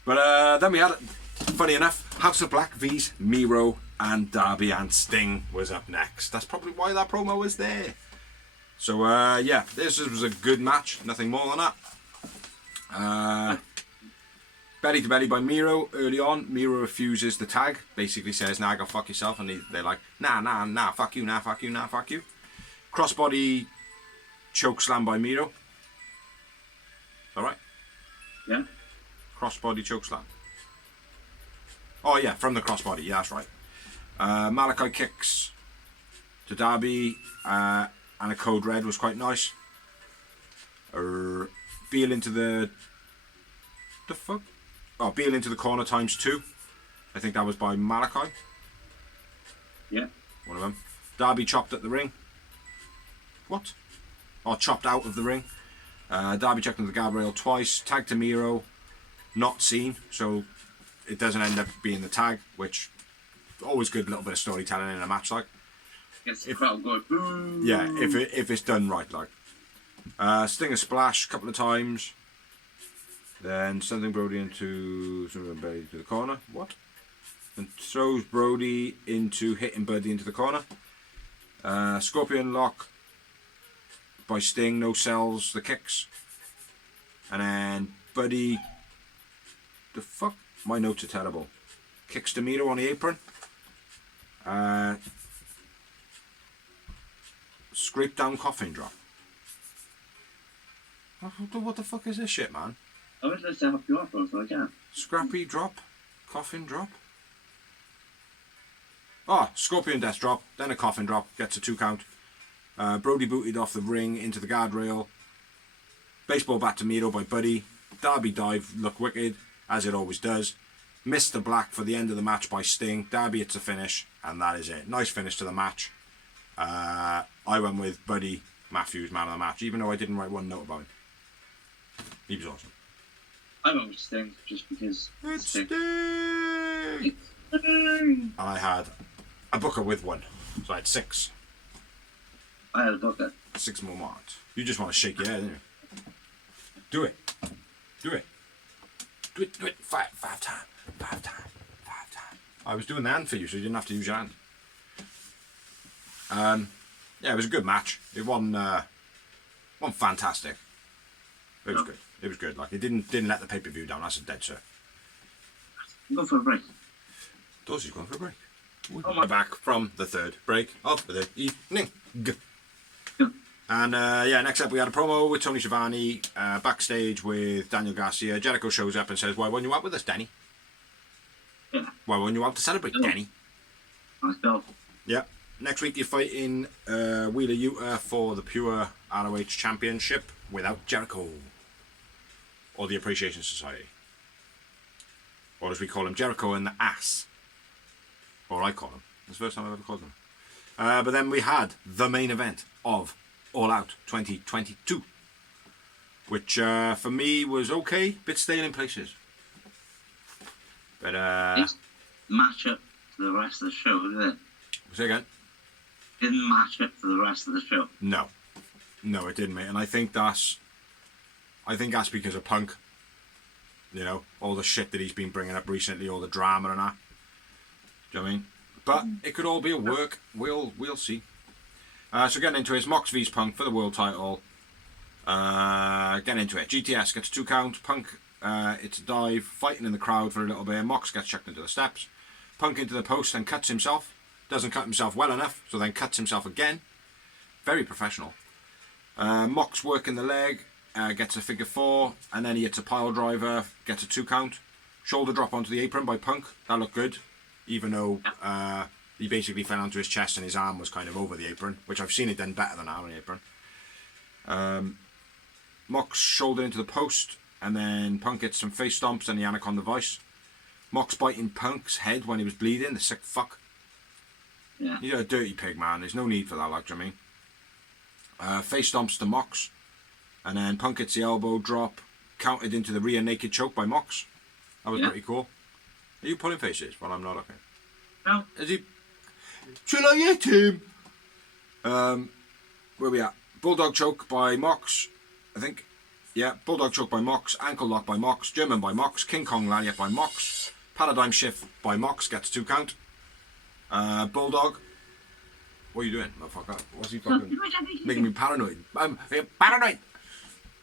But then we had, funny enough, House of Black vs Miro and Darby and Sting was up next. That's probably why that promo was there. So yeah, this was a good match, nothing more than that. Belly to belly by Miro early on. Miro refuses the tag, basically says, nah, go fuck yourself, and they're like, nah, fuck you, nah, fuck you, nah, fuck you. Crossbody choke slam by Miro. Alright? Yeah. Crossbody choke slam. Oh yeah, from the crossbody, yeah, that's right. Malachi kicks to Darby, and a code red was quite nice. Beal into the fuck? Oh, Beal into the corner ×2. I think that was by Malachi. Yeah. One of them. Darby chopped at the ring. What? Oh, chopped out of the ring. Darby checked into the guardrail twice. Tag to Miro. Not seen, so it doesn't end up being the tag, which always good little bit of storytelling in a match like. Gets the crowd going, boo! Yeah, if it's done right, like. Stinger splash a couple of times. Then something Brody into the corner. What? And throws Brody into hitting Buddy into the corner. Scorpion lock by Sting. No sells the kicks. And then Buddy. The fuck? My notes are terrible. Kicks to Miro on the apron. Scrape down coffin drop. What the fuck is this shit, man? I would like to help you out, if I can. Scrappy drop, coffin drop. Oh, Scorpion death drop, then a coffin drop, gets a 2 count. Brody booted off the ring into the guardrail. Baseball bat to Miro by Buddy. Darby dive, look wicked, as it always does. Mr. Black for the end of the match by Sting. Darby hits a finish, and that is it. Nice finish to the match. I went with Buddy Matthews, man of the match, even though I didn't write one note about him. He was awesome. I went with Sting just because It's Sting. Sting! And I had a Booker with 1. So I had 6. I had a Booker. 6 more marks. You just want to shake your head, don't you? Do it. Do it. Do it. Do it. 5 times. 5 times. 5 times. I was doing the hand for you, so you didn't have to use your hand. Yeah, it was a good match. It wasn't fantastic. It was good. It was good. Like, it didn't let the pay-per-view down. That's a dead cert. Go for a break. Dosey's going for a break. Oh We're back from the third break of the evening. Yeah. And yeah, next up we had a promo with Tony Schiavone backstage with Daniel Garcia. Jericho shows up and says, "Why weren't you out with us, Danny? Yeah. Why weren't you out to celebrate, Danny?" Nice go. Yeah. Next week you're fighting Wheeler Yuta for the Pure ROH Championship without Jericho. Or the Appreciation Society. Or as we call him, Jericho and the Ass. Or I call him. It's the first time I've ever called him. But then we had the main event of All Out 2022. Which for me was okay, bit stale in places. But It's match up to the rest of the show, didn't it? say again? Didn't match up to the rest of the show. No. No, it didn't, mate. And I think that's because of Punk. You know, all the shit that he's been bringing up recently, all the drama and that. Do you know what I mean? But it could all be a work. We'll see. So getting into it, it's Mox vs Punk for the world title. Getting into it. GTS gets a 2 count. Punk, it's a dive, fighting in the crowd for a little bit. Mox gets chucked into the steps. Punk into the post and cuts himself. Doesn't cut himself well enough, so then cuts himself again. Very professional. Mox working the leg, gets a figure 4, and then he hits a pile driver, gets a 2 count. Shoulder drop onto the apron by Punk. That looked good, even though he basically fell onto his chest and his arm was kind of over the apron, which I've seen it done better than that on the apron. Mox shoulder into the post, and then Punk gets some face stomps and the Anaconda Vice. Mox biting Punk's head when he was bleeding, the sick fuck. Yeah. He's a dirty pig, man. There's no need for that, like, do you know what I mean? Face stomps to Mox, and then Punk hits the elbow drop, counted into the rear naked choke by Mox. That was pretty cool. Are you pulling faces while I'm not looking? No. Is he? Shall I hit him? Where we at? Bulldog choke by Mox, I think. Yeah, Bulldog choke by Mox, ankle lock by Mox, German by Mox, King Kong lariat by Mox, Paradigm shift by Mox, gets 2 count. Bulldog. What are you doing, motherfucker? What's he fucking making me paranoid? I'm paranoid.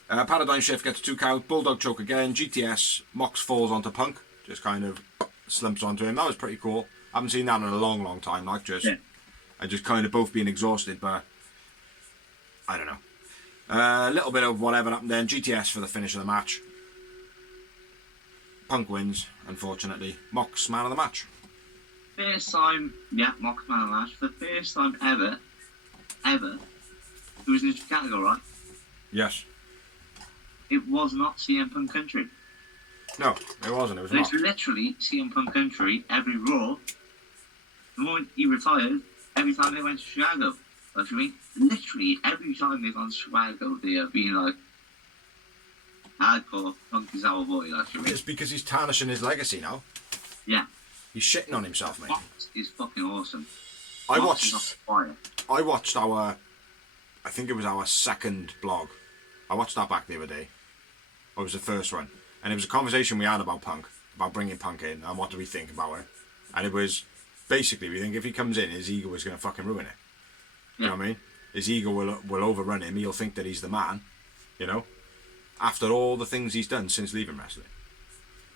Paradigm shift gets 2 count. Bulldog choke again. GTS. Mox falls onto Punk. Just kind of slumps onto him. That was pretty cool. I haven't seen that in a long, long time. Like and just kind of both being exhausted, but I don't know. A little bit of whatever happened then. GTS for the finish of the match. Punk wins, unfortunately. Mox man of the match. First time, Mox man of the match. For the first time ever, it was in this category, right? Yes. It was not CM Punk country. No, it wasn't. It was It's not. literally CM Punk country every Raw. The moment he retired, every time they went to Chicago. Like, I mean, literally every time they've gone to Chicago, they have been like, hardcore, Punk is our boy, like, I mean. It's because he's tarnishing his legacy now. Yeah. He's shitting on himself, mate. Mox is fucking awesome. I Mox is watched on fire. I think it was our second blog. I watched that back the other day. It was the first one. And it was a conversation we had about Punk, about bringing Punk in, and what do we think about it. And it was, basically, we think if he comes in, his ego is going to fucking ruin it. You know what I mean? His ego will overrun him. He'll think that he's the man, you know, after all the things he's done since leaving wrestling.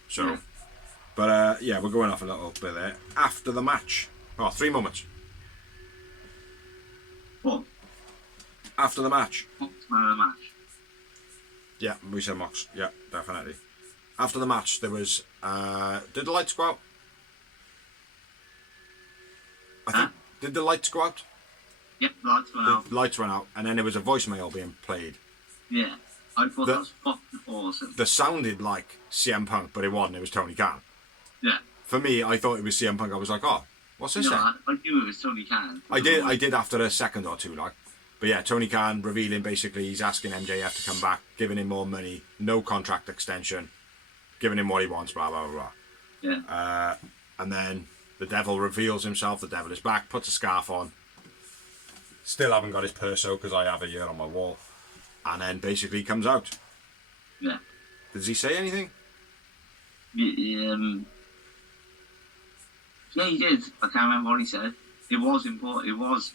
So, but yeah, we're going off a little bit there. After the match, 3 moments. What? After the match. Mox man of the match. Yeah, we said Mox. Yeah, definitely. After the match, there was. Did the lights go out? I think. Did the lights go out? Yep, the lights went out. The lights went out, and then there was a voicemail being played. Yeah, I thought that was fucking awesome. That sounded like CM Punk, but it wasn't. It was Tony Khan. Yeah. For me, I thought it was CM Punk. I was like, oh, what's this? I knew it was Tony Khan. I did after a second or two, like. But yeah, Tony Khan revealing basically he's asking MJF to come back, giving him more money, no contract extension, giving him what he wants, blah, blah, blah. Yeah. And then the devil reveals himself, the devil is back, puts a scarf on. Still haven't got his perso because I have it here on my wall. And then basically comes out. Yeah. Does he say anything? Yeah, he did. I can't remember what he said. It was important. It was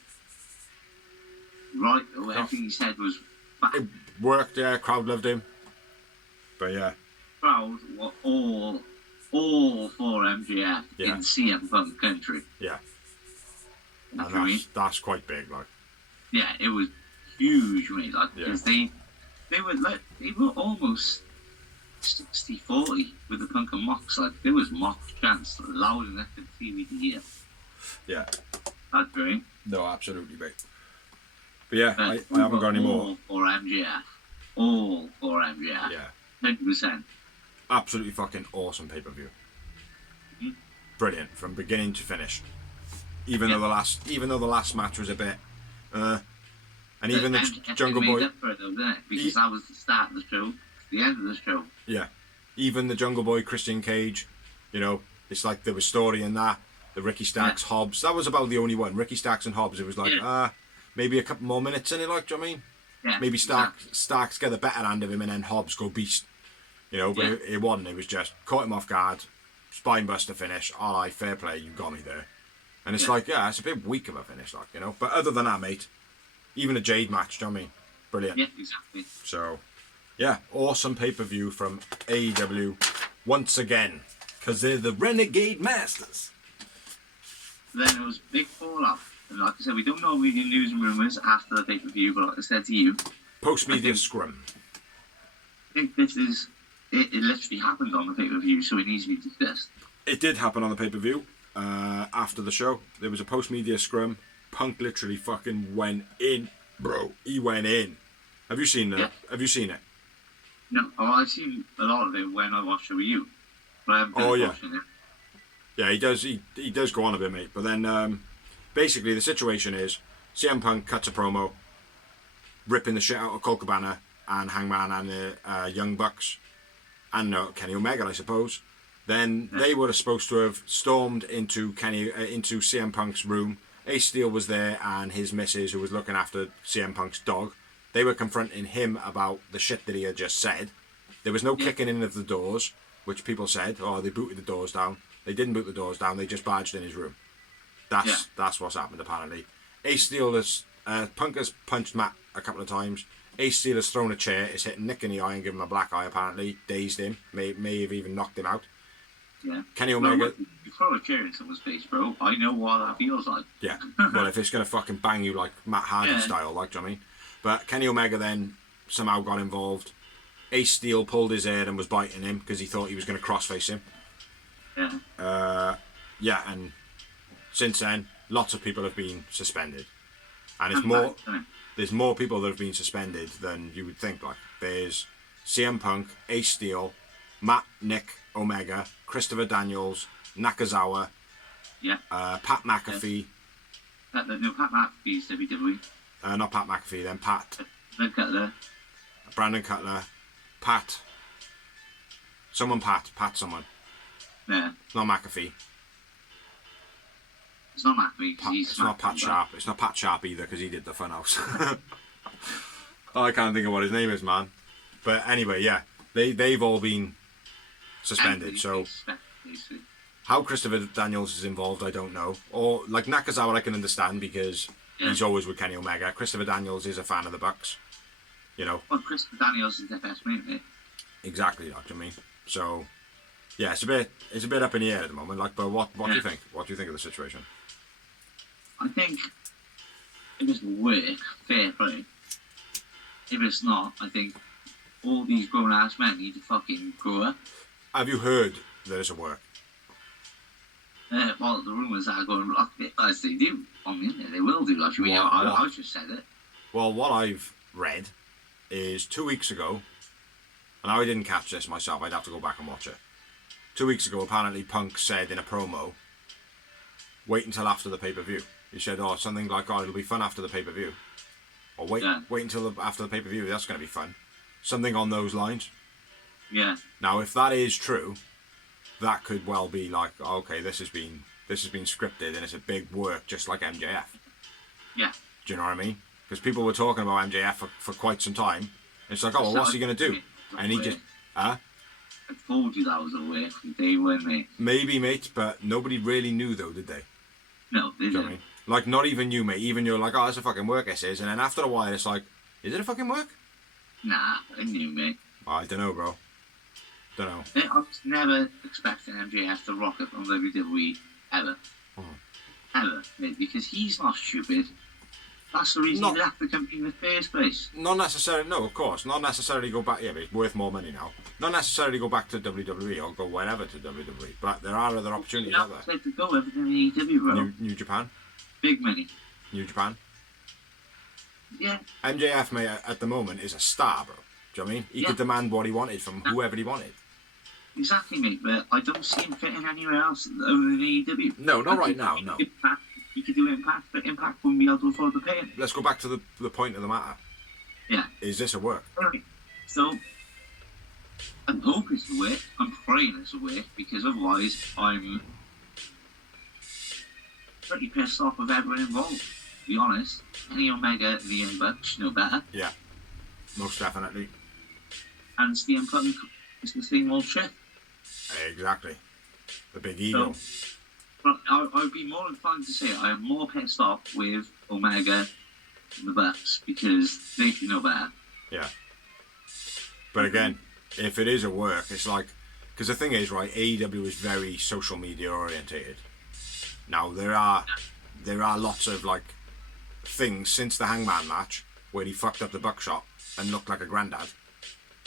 right. Everything he said was back. It worked, yeah, crowd loved him. But yeah. Crowd were all all for MJF Yeah. in CM Punk country. Yeah. That's And what I mean. that's quite big, like. Yeah, it was huge, mate. Like, Yeah. because they were almost 60-40 with the Punk and Mox. Like, there was Mox chance loud enough for the TV to hear. Yeah. That's great. No, absolutely, mate. But yeah, But I haven't got any more. All for MJF. All for MJF. Yeah. 100%. Absolutely fucking awesome pay-per-view. Mhm. Brilliant from beginning to finish. Even though the last match was a bit, and even the MJF Jungle made Boy, up for it, though, didn't it? Because that was the start of the show, the end of the show. yeah, even the Jungle Boy Christian Cage, you know, it's like there was story in that. The Ricky Starks Hobbs, that was about the only one. Ricky Starks and Hobbs, it was like maybe a couple more minutes in it, like, do you know what I mean? Yeah, Maybe Starks get the better hand of him and then Hobbs go beast. You know, but it wasn't. It was just caught him off guard, spine buster finish. All right, fair play, you got me there. And it's like, it's a bit weak of a finish, like, you know. But other than that, mate, even a Jade match, do you know what I mean? Brilliant. Yeah, exactly. So, yeah, awesome pay-per-view from AEW once again, because they're the Renegade Masters. Then it was big fallout. And like I said, we don't know the news and rumours after the pay-per-view, but like I said to you, Post-media scrum. I think this is... It literally happened on the pay-per-view, so it needs to be discussed. It did happen on the pay-per-view. After the show, there was a post-media scrum. Punk literally fucking went in, bro. He went in. Have you seen that? Yeah. Have you seen it? No, I've seen a lot of it when I watched it with you. But I haven't been watching it. Yeah, he does. He does go on a bit, mate. But then, basically, the situation is CM Punk cuts a promo, ripping the shit out of Colt Cabana and Hangman and the Young Bucks, and Kenny Omega, I suppose. Then they were supposed to have stormed into CM Punk's room. Ace Steel was there, and his missus, who was looking after CM Punk's dog. They were confronting him about the shit that he had just said. There was no kicking in of the doors, which people said, they booted the doors down. They didn't boot the doors down. They just barged in his room. That's what's happened, apparently. Ace Steel has... Punk has punched Matt a couple of times. Ace Steel has thrown a chair. It's hit Nick in the eye and given him a black eye, apparently. Dazed him. May have even knocked him out. Yeah. Kenny Omega... You throw a chair in someone's face, bro. I know what that feels like. Yeah. Well, if it's going to fucking bang you like Matt Hardy style, like, do you know what I mean? But Kenny Omega then somehow got involved. Ace Steel pulled his head and was biting him because he thought he was going to crossface him. Yeah. And since then, lots of people have been suspended. And it's more... There's more people that have been suspended than you would think. Like, there's CM Punk, Ace Steel, Matt, Nick, Omega, Christopher Daniels, Nakazawa, Pat McAfee. Pat McAfee's WWE. Not Pat McAfee, then Pat. Then Cutler. Brandon Cutler. Pat. Pat someone. Yeah. It's not McAfee. It's not McAfee. It's not Pat Sharp. It's not Pat Sharp either because he did the Funhouse. I can't think of what his name is, man. But anyway, yeah. They've all been suspended. So how Christopher Daniels is involved, I don't know. Or like Nakazawa, I can understand because he's always with Kenny Omega. Christopher Daniels is a fan of the Bucks. You know. Well, Christopher Daniels is their best mate, mate. Exactly, like, I mean. So yeah, it's a bit up in the air at the moment. Like, but what do you think? What do you think of the situation? I think if it's work, fair play. If it's not, I think all these grown ass men need to fucking grow up. Have you heard that it's a work? Well, the rumours are going like as they do on the internet. They will do. Like, I just said it. Well, what I've read is 2 weeks ago, and I didn't catch this myself. I'd have to go back and watch it. 2 weeks ago, apparently Punk said in a promo, "Wait until after the pay-per-view." He said, something like, it'll be fun after the pay-per-view. Or wait until after the pay-per-view, that's going to be fun. Something on those lines. Yeah. Now, if that is true, that could well be like, okay, this has been scripted and it's a big work, just like MJF. Yeah. Do you know what I mean? Because people were talking about MJF for quite some time. It's like, what's he going to do? And he just, I told you that was a way from day one, mate. Maybe, mate, but nobody really knew, though, did they? No, they didn't. Like, not even you, mate. Even you're like, it's a fucking work, this is. And then after a while, it's like, is it a fucking work? Nah, I knew, mate. I don't know, bro. Don't know. I was never expecting MJF to rock it from WWE ever. Ever. Mate, because he's not stupid. That's the reason he left the company in the first place. Not necessarily, no, of course. Not necessarily go back, yeah, but it's worth more money now. Not necessarily go back to WWE or go wherever to WWE, but there are other opportunities out there. To go everything in AEW, bro. New Japan? Big money. New Japan? Yeah. MJF, mate, at the moment is a star, bro. Do you know what I mean? He could demand what he wanted from whoever he wanted. Exactly, mate, but I don't see him fitting anywhere else other than AEW. No, not right now, no. You could do Impact, but Impact wouldn't be able to afford the pay. Let's go back to the point of the matter. Yeah. Is this a work? Right. So, I'm hoping it's a work. I'm praying it's a work, because otherwise I'm pretty pissed off with everyone involved, to be honest. Kenny Omega and the Young Bucks know better. Yeah. Most definitely. And CM Punk is the same old shit. Exactly. The big ego. But I would be more inclined to say I am more pissed off with Omega and the Bucks because they should know better. Yeah. But again, if it is a work, it's like, because the thing is, right, AEW is very social media orientated. Now there are lots of like things since the Hangman match where he fucked up the buckshot and looked like a granddad.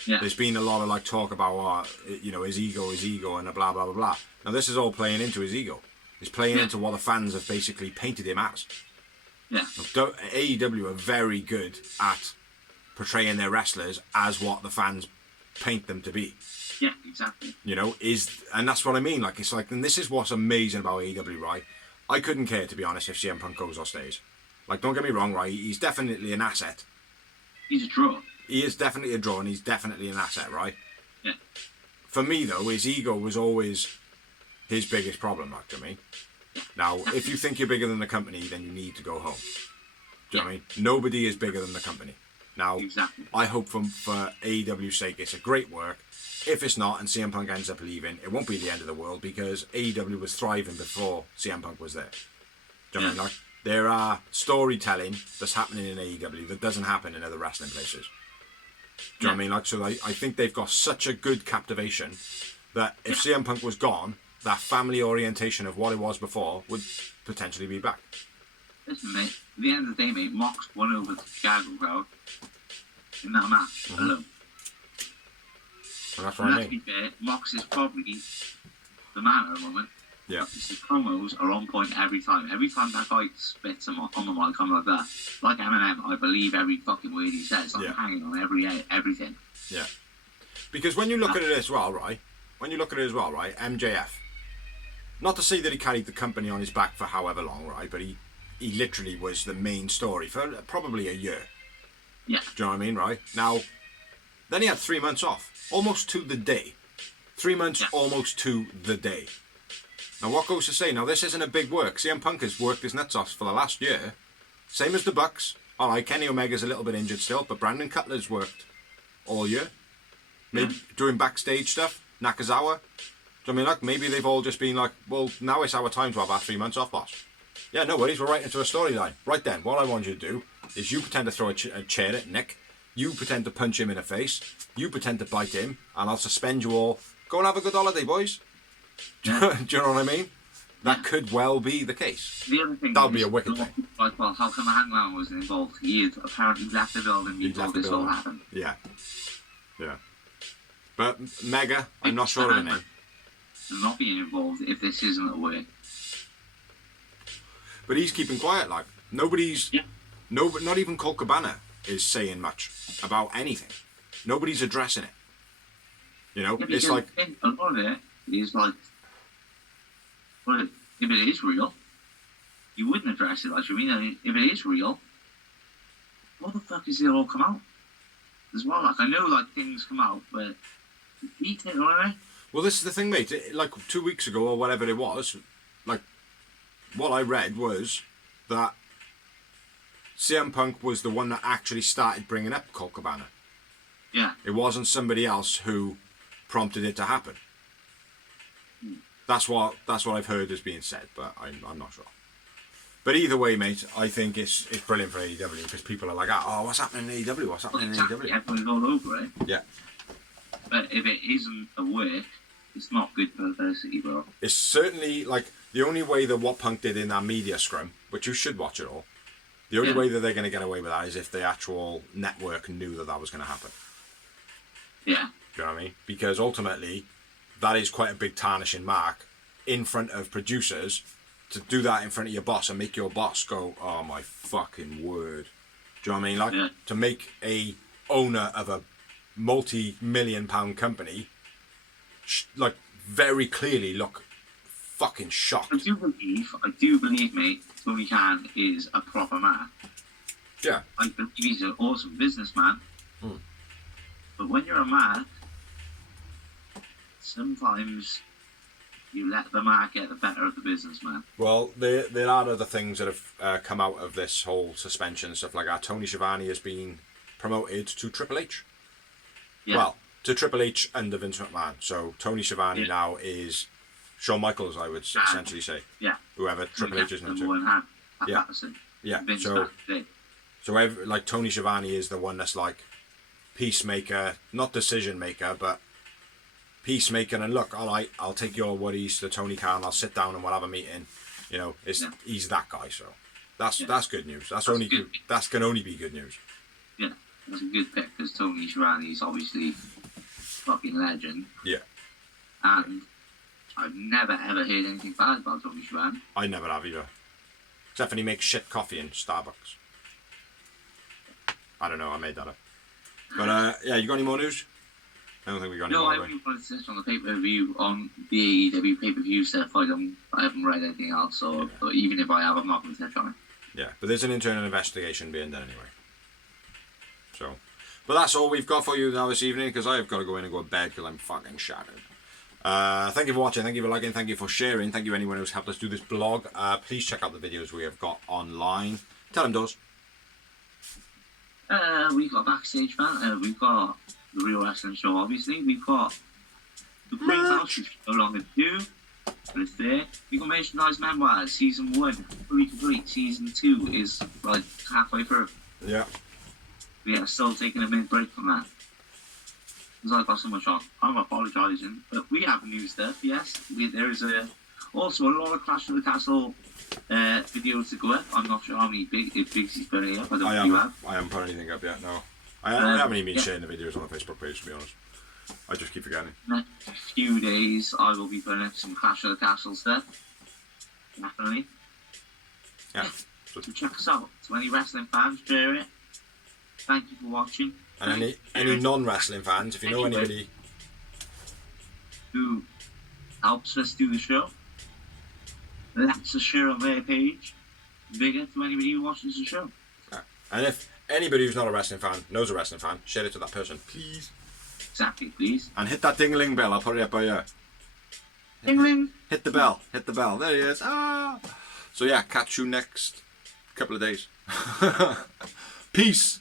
Yeah. There's been a lot of like talk about his ego and a blah blah blah blah. Now this is all playing into his ego. It's playing into what the fans have basically painted him as. Yeah. AEW are very good at portraying their wrestlers as what the fans paint them to be. Yeah, exactly. And that's what I mean. Like, it's like, and this is what's amazing about AEW, right? I couldn't care, to be honest, if CM Punk goes or stays. Like, don't get me wrong, right? He's definitely an asset. He's a draw. He is definitely a draw, and he's definitely an asset, right? Yeah. For me, though, his ego was always his biggest problem, like, do you know what I mean? Now, if you think you're bigger than the company, then you need to go home. Do you know what I mean? Nobody is bigger than the company. Now, exactly. I hope for AEW's sake it's a great work. If it's not and CM Punk ends up leaving, it won't be the end of the world because AEW was thriving before CM Punk was there. Do you know what I mean? Like, there are storytelling that's happening in AEW that doesn't happen in other wrestling places. Do you know what I mean? Like, so I think they've got such a good captivation that if CM Punk was gone, that family orientation of what it was before would potentially be back. Listen, mate, at the end of the day, mate, Mox won over the Chicago crowd in that match alone. And that's what I mean. To be fair, Mox is probably the man at the moment. Yeah. His promos are on point every time. Every time that guy spits on the mic, I'm like that. Like Eminem, I believe every fucking word he says. I'm hanging on everything. Yeah. Because when you look at it as well, right? MJF. Not to say that he carried the company on his back for however long, right? But he literally was the main story for probably a year. Yeah. Do you know what I mean, right? Now, then he had 3 months off. Almost to the day. 3 months almost to the day. Now, what goes to say? Now, this isn't a big work. CM Punk has worked his nuts off for the last year. Same as the Bucks. All right, Kenny Omega's a little bit injured still, but Brandon Cutler's worked all year. Maybe doing backstage stuff. Nakazawa. Do you know what I mean? Like, maybe they've all just been like, well, now it's our time to have our 3 months off, boss. Yeah, no worries, we're right into a storyline. Right then, what I want you to do is you pretend to throw a chair at Nick. You pretend to punch him in the face. You pretend to bite him, and I'll suspend you all. Go and have a good holiday, boys. Do you know what I mean? That could well be the case. The other thing that would be a wicked thing. Like, well, how come Hangman wasn't involved? He had apparently left the building before this all happened. Yeah. Yeah. But Mega, I'm not sure of the name. Not being involved if this isn't a way. But he's keeping quiet, like. Nobody's... Yeah. Not even Colt Cabana is saying much about anything. Nobody's addressing it. You know, it's like... A lot of it is like... Well, if it is real, you wouldn't address it, like, you mean? If it is real, what the fuck is it all come out? As well, like, I know, like, things come out, but... Detail, right? Well, this is the thing, mate. Like 2 weeks ago or whatever it was, like, what I read was that CM Punk was the one that actually started bringing up Colt Cabana. Yeah. It wasn't somebody else who prompted it to happen. That's what I've heard is being said, but I'm not sure. But either way, mate, I think it's brilliant for AEW because people are like, oh, what's happening in AEW? What's happening in AEW? Everyone's all over it. Yeah. But if if it isn't a work, it's not good publicity, bro. It's certainly like the only way that what Punk did in that media scrum, which you should watch it all. The only way that they're going to get away with that is if the actual network knew that that was going to happen. Yeah. Do you know what I mean? Because ultimately, that is quite a big tarnishing mark in front of producers to do that in front of your boss and make your boss go, oh my fucking word. Do you know what I mean? Like, to make a owner of a multi-million-pound company, like, very clearly look fucking shocked. I do believe, mate, Tony Khan is a proper man. Yeah. I believe he's an awesome businessman. But when you're a man, sometimes you let the man get the better of the businessman. Well, there are other things that have come out of this whole suspension and stuff like that. Tony Schiavone has been promoted to Triple H. Yeah. Well, to Triple H under Vince McMahon. So Tony Schiavone now is Shawn Michaels, I would essentially say. Yeah. Whoever Triple H is now to. Yeah. Yeah. Vince like Tony Schiavone is the one that's like peacemaker, not decision maker, but peacemaker. And look, I'll take your worries to Tony Khan. I'll sit down and we'll have a meeting. You know, he's that guy. So that's good news. That's can only be good news. Yeah, that's a good pick because Tony Schiavone is obviously fucking legend. Yeah. And I've never ever heard anything bad about Tony Schiavone. I never have either. Except when he makes shit coffee in Starbucks. I don't know, I made that up. But yeah, you got any more news? I don't think we got any more. No, I haven't wanted to touch on the pay-per-view, on the AEW pay-per-view stuff. I haven't read anything else, so even if I have, I'm not going to touch on it. Yeah, but there's an internal investigation being done anyway. So, but that's all we've got for you now this evening, because I've got to go in and go to bed because I'm fucking shattered. Thank you for watching, thank you for liking, thank you for sharing, thank you anyone who's helped us do this blog. Please check out the videos we have got online. Tell them, Doz. We've got Backstage Fan, we've got The Real Wrestling Show, obviously. We've got The Greenhouse, which is no longer due, but it's there. We've got Merchandise Memoirs, Season 1, fully complete. Season 2 is like halfway through. Yeah. We are still taking a minute break from that. Because I've got so much on. I'm apologising. But we have new stuff, yes. There is also a lot of Clash of the Castle videos to go up. I'm not sure how many big he's putting up. I don't know if you have. I haven't put anything up yet, no. I haven't even been sharing the videos on the Facebook page, to be honest. I just keep forgetting. Next few days, I will be putting up some Clash of the Castle stuff. Definitely. Yeah. So check us out. To any wrestling fans, share it. Thank you for watching. And any non-wrestling fans, if you know anybody who helps us do the show, let us share on their page. Bigger to anybody who watches the show. Yeah. And if anybody who's not a wrestling fan knows a wrestling fan, share it to that person, please. Exactly, please. And hit that ding-a-ling bell. I'll put it up by you. Ding-a-ling. Hit the bell. Hit the bell. There he is. Ah. So yeah, catch you next couple of days. Peace.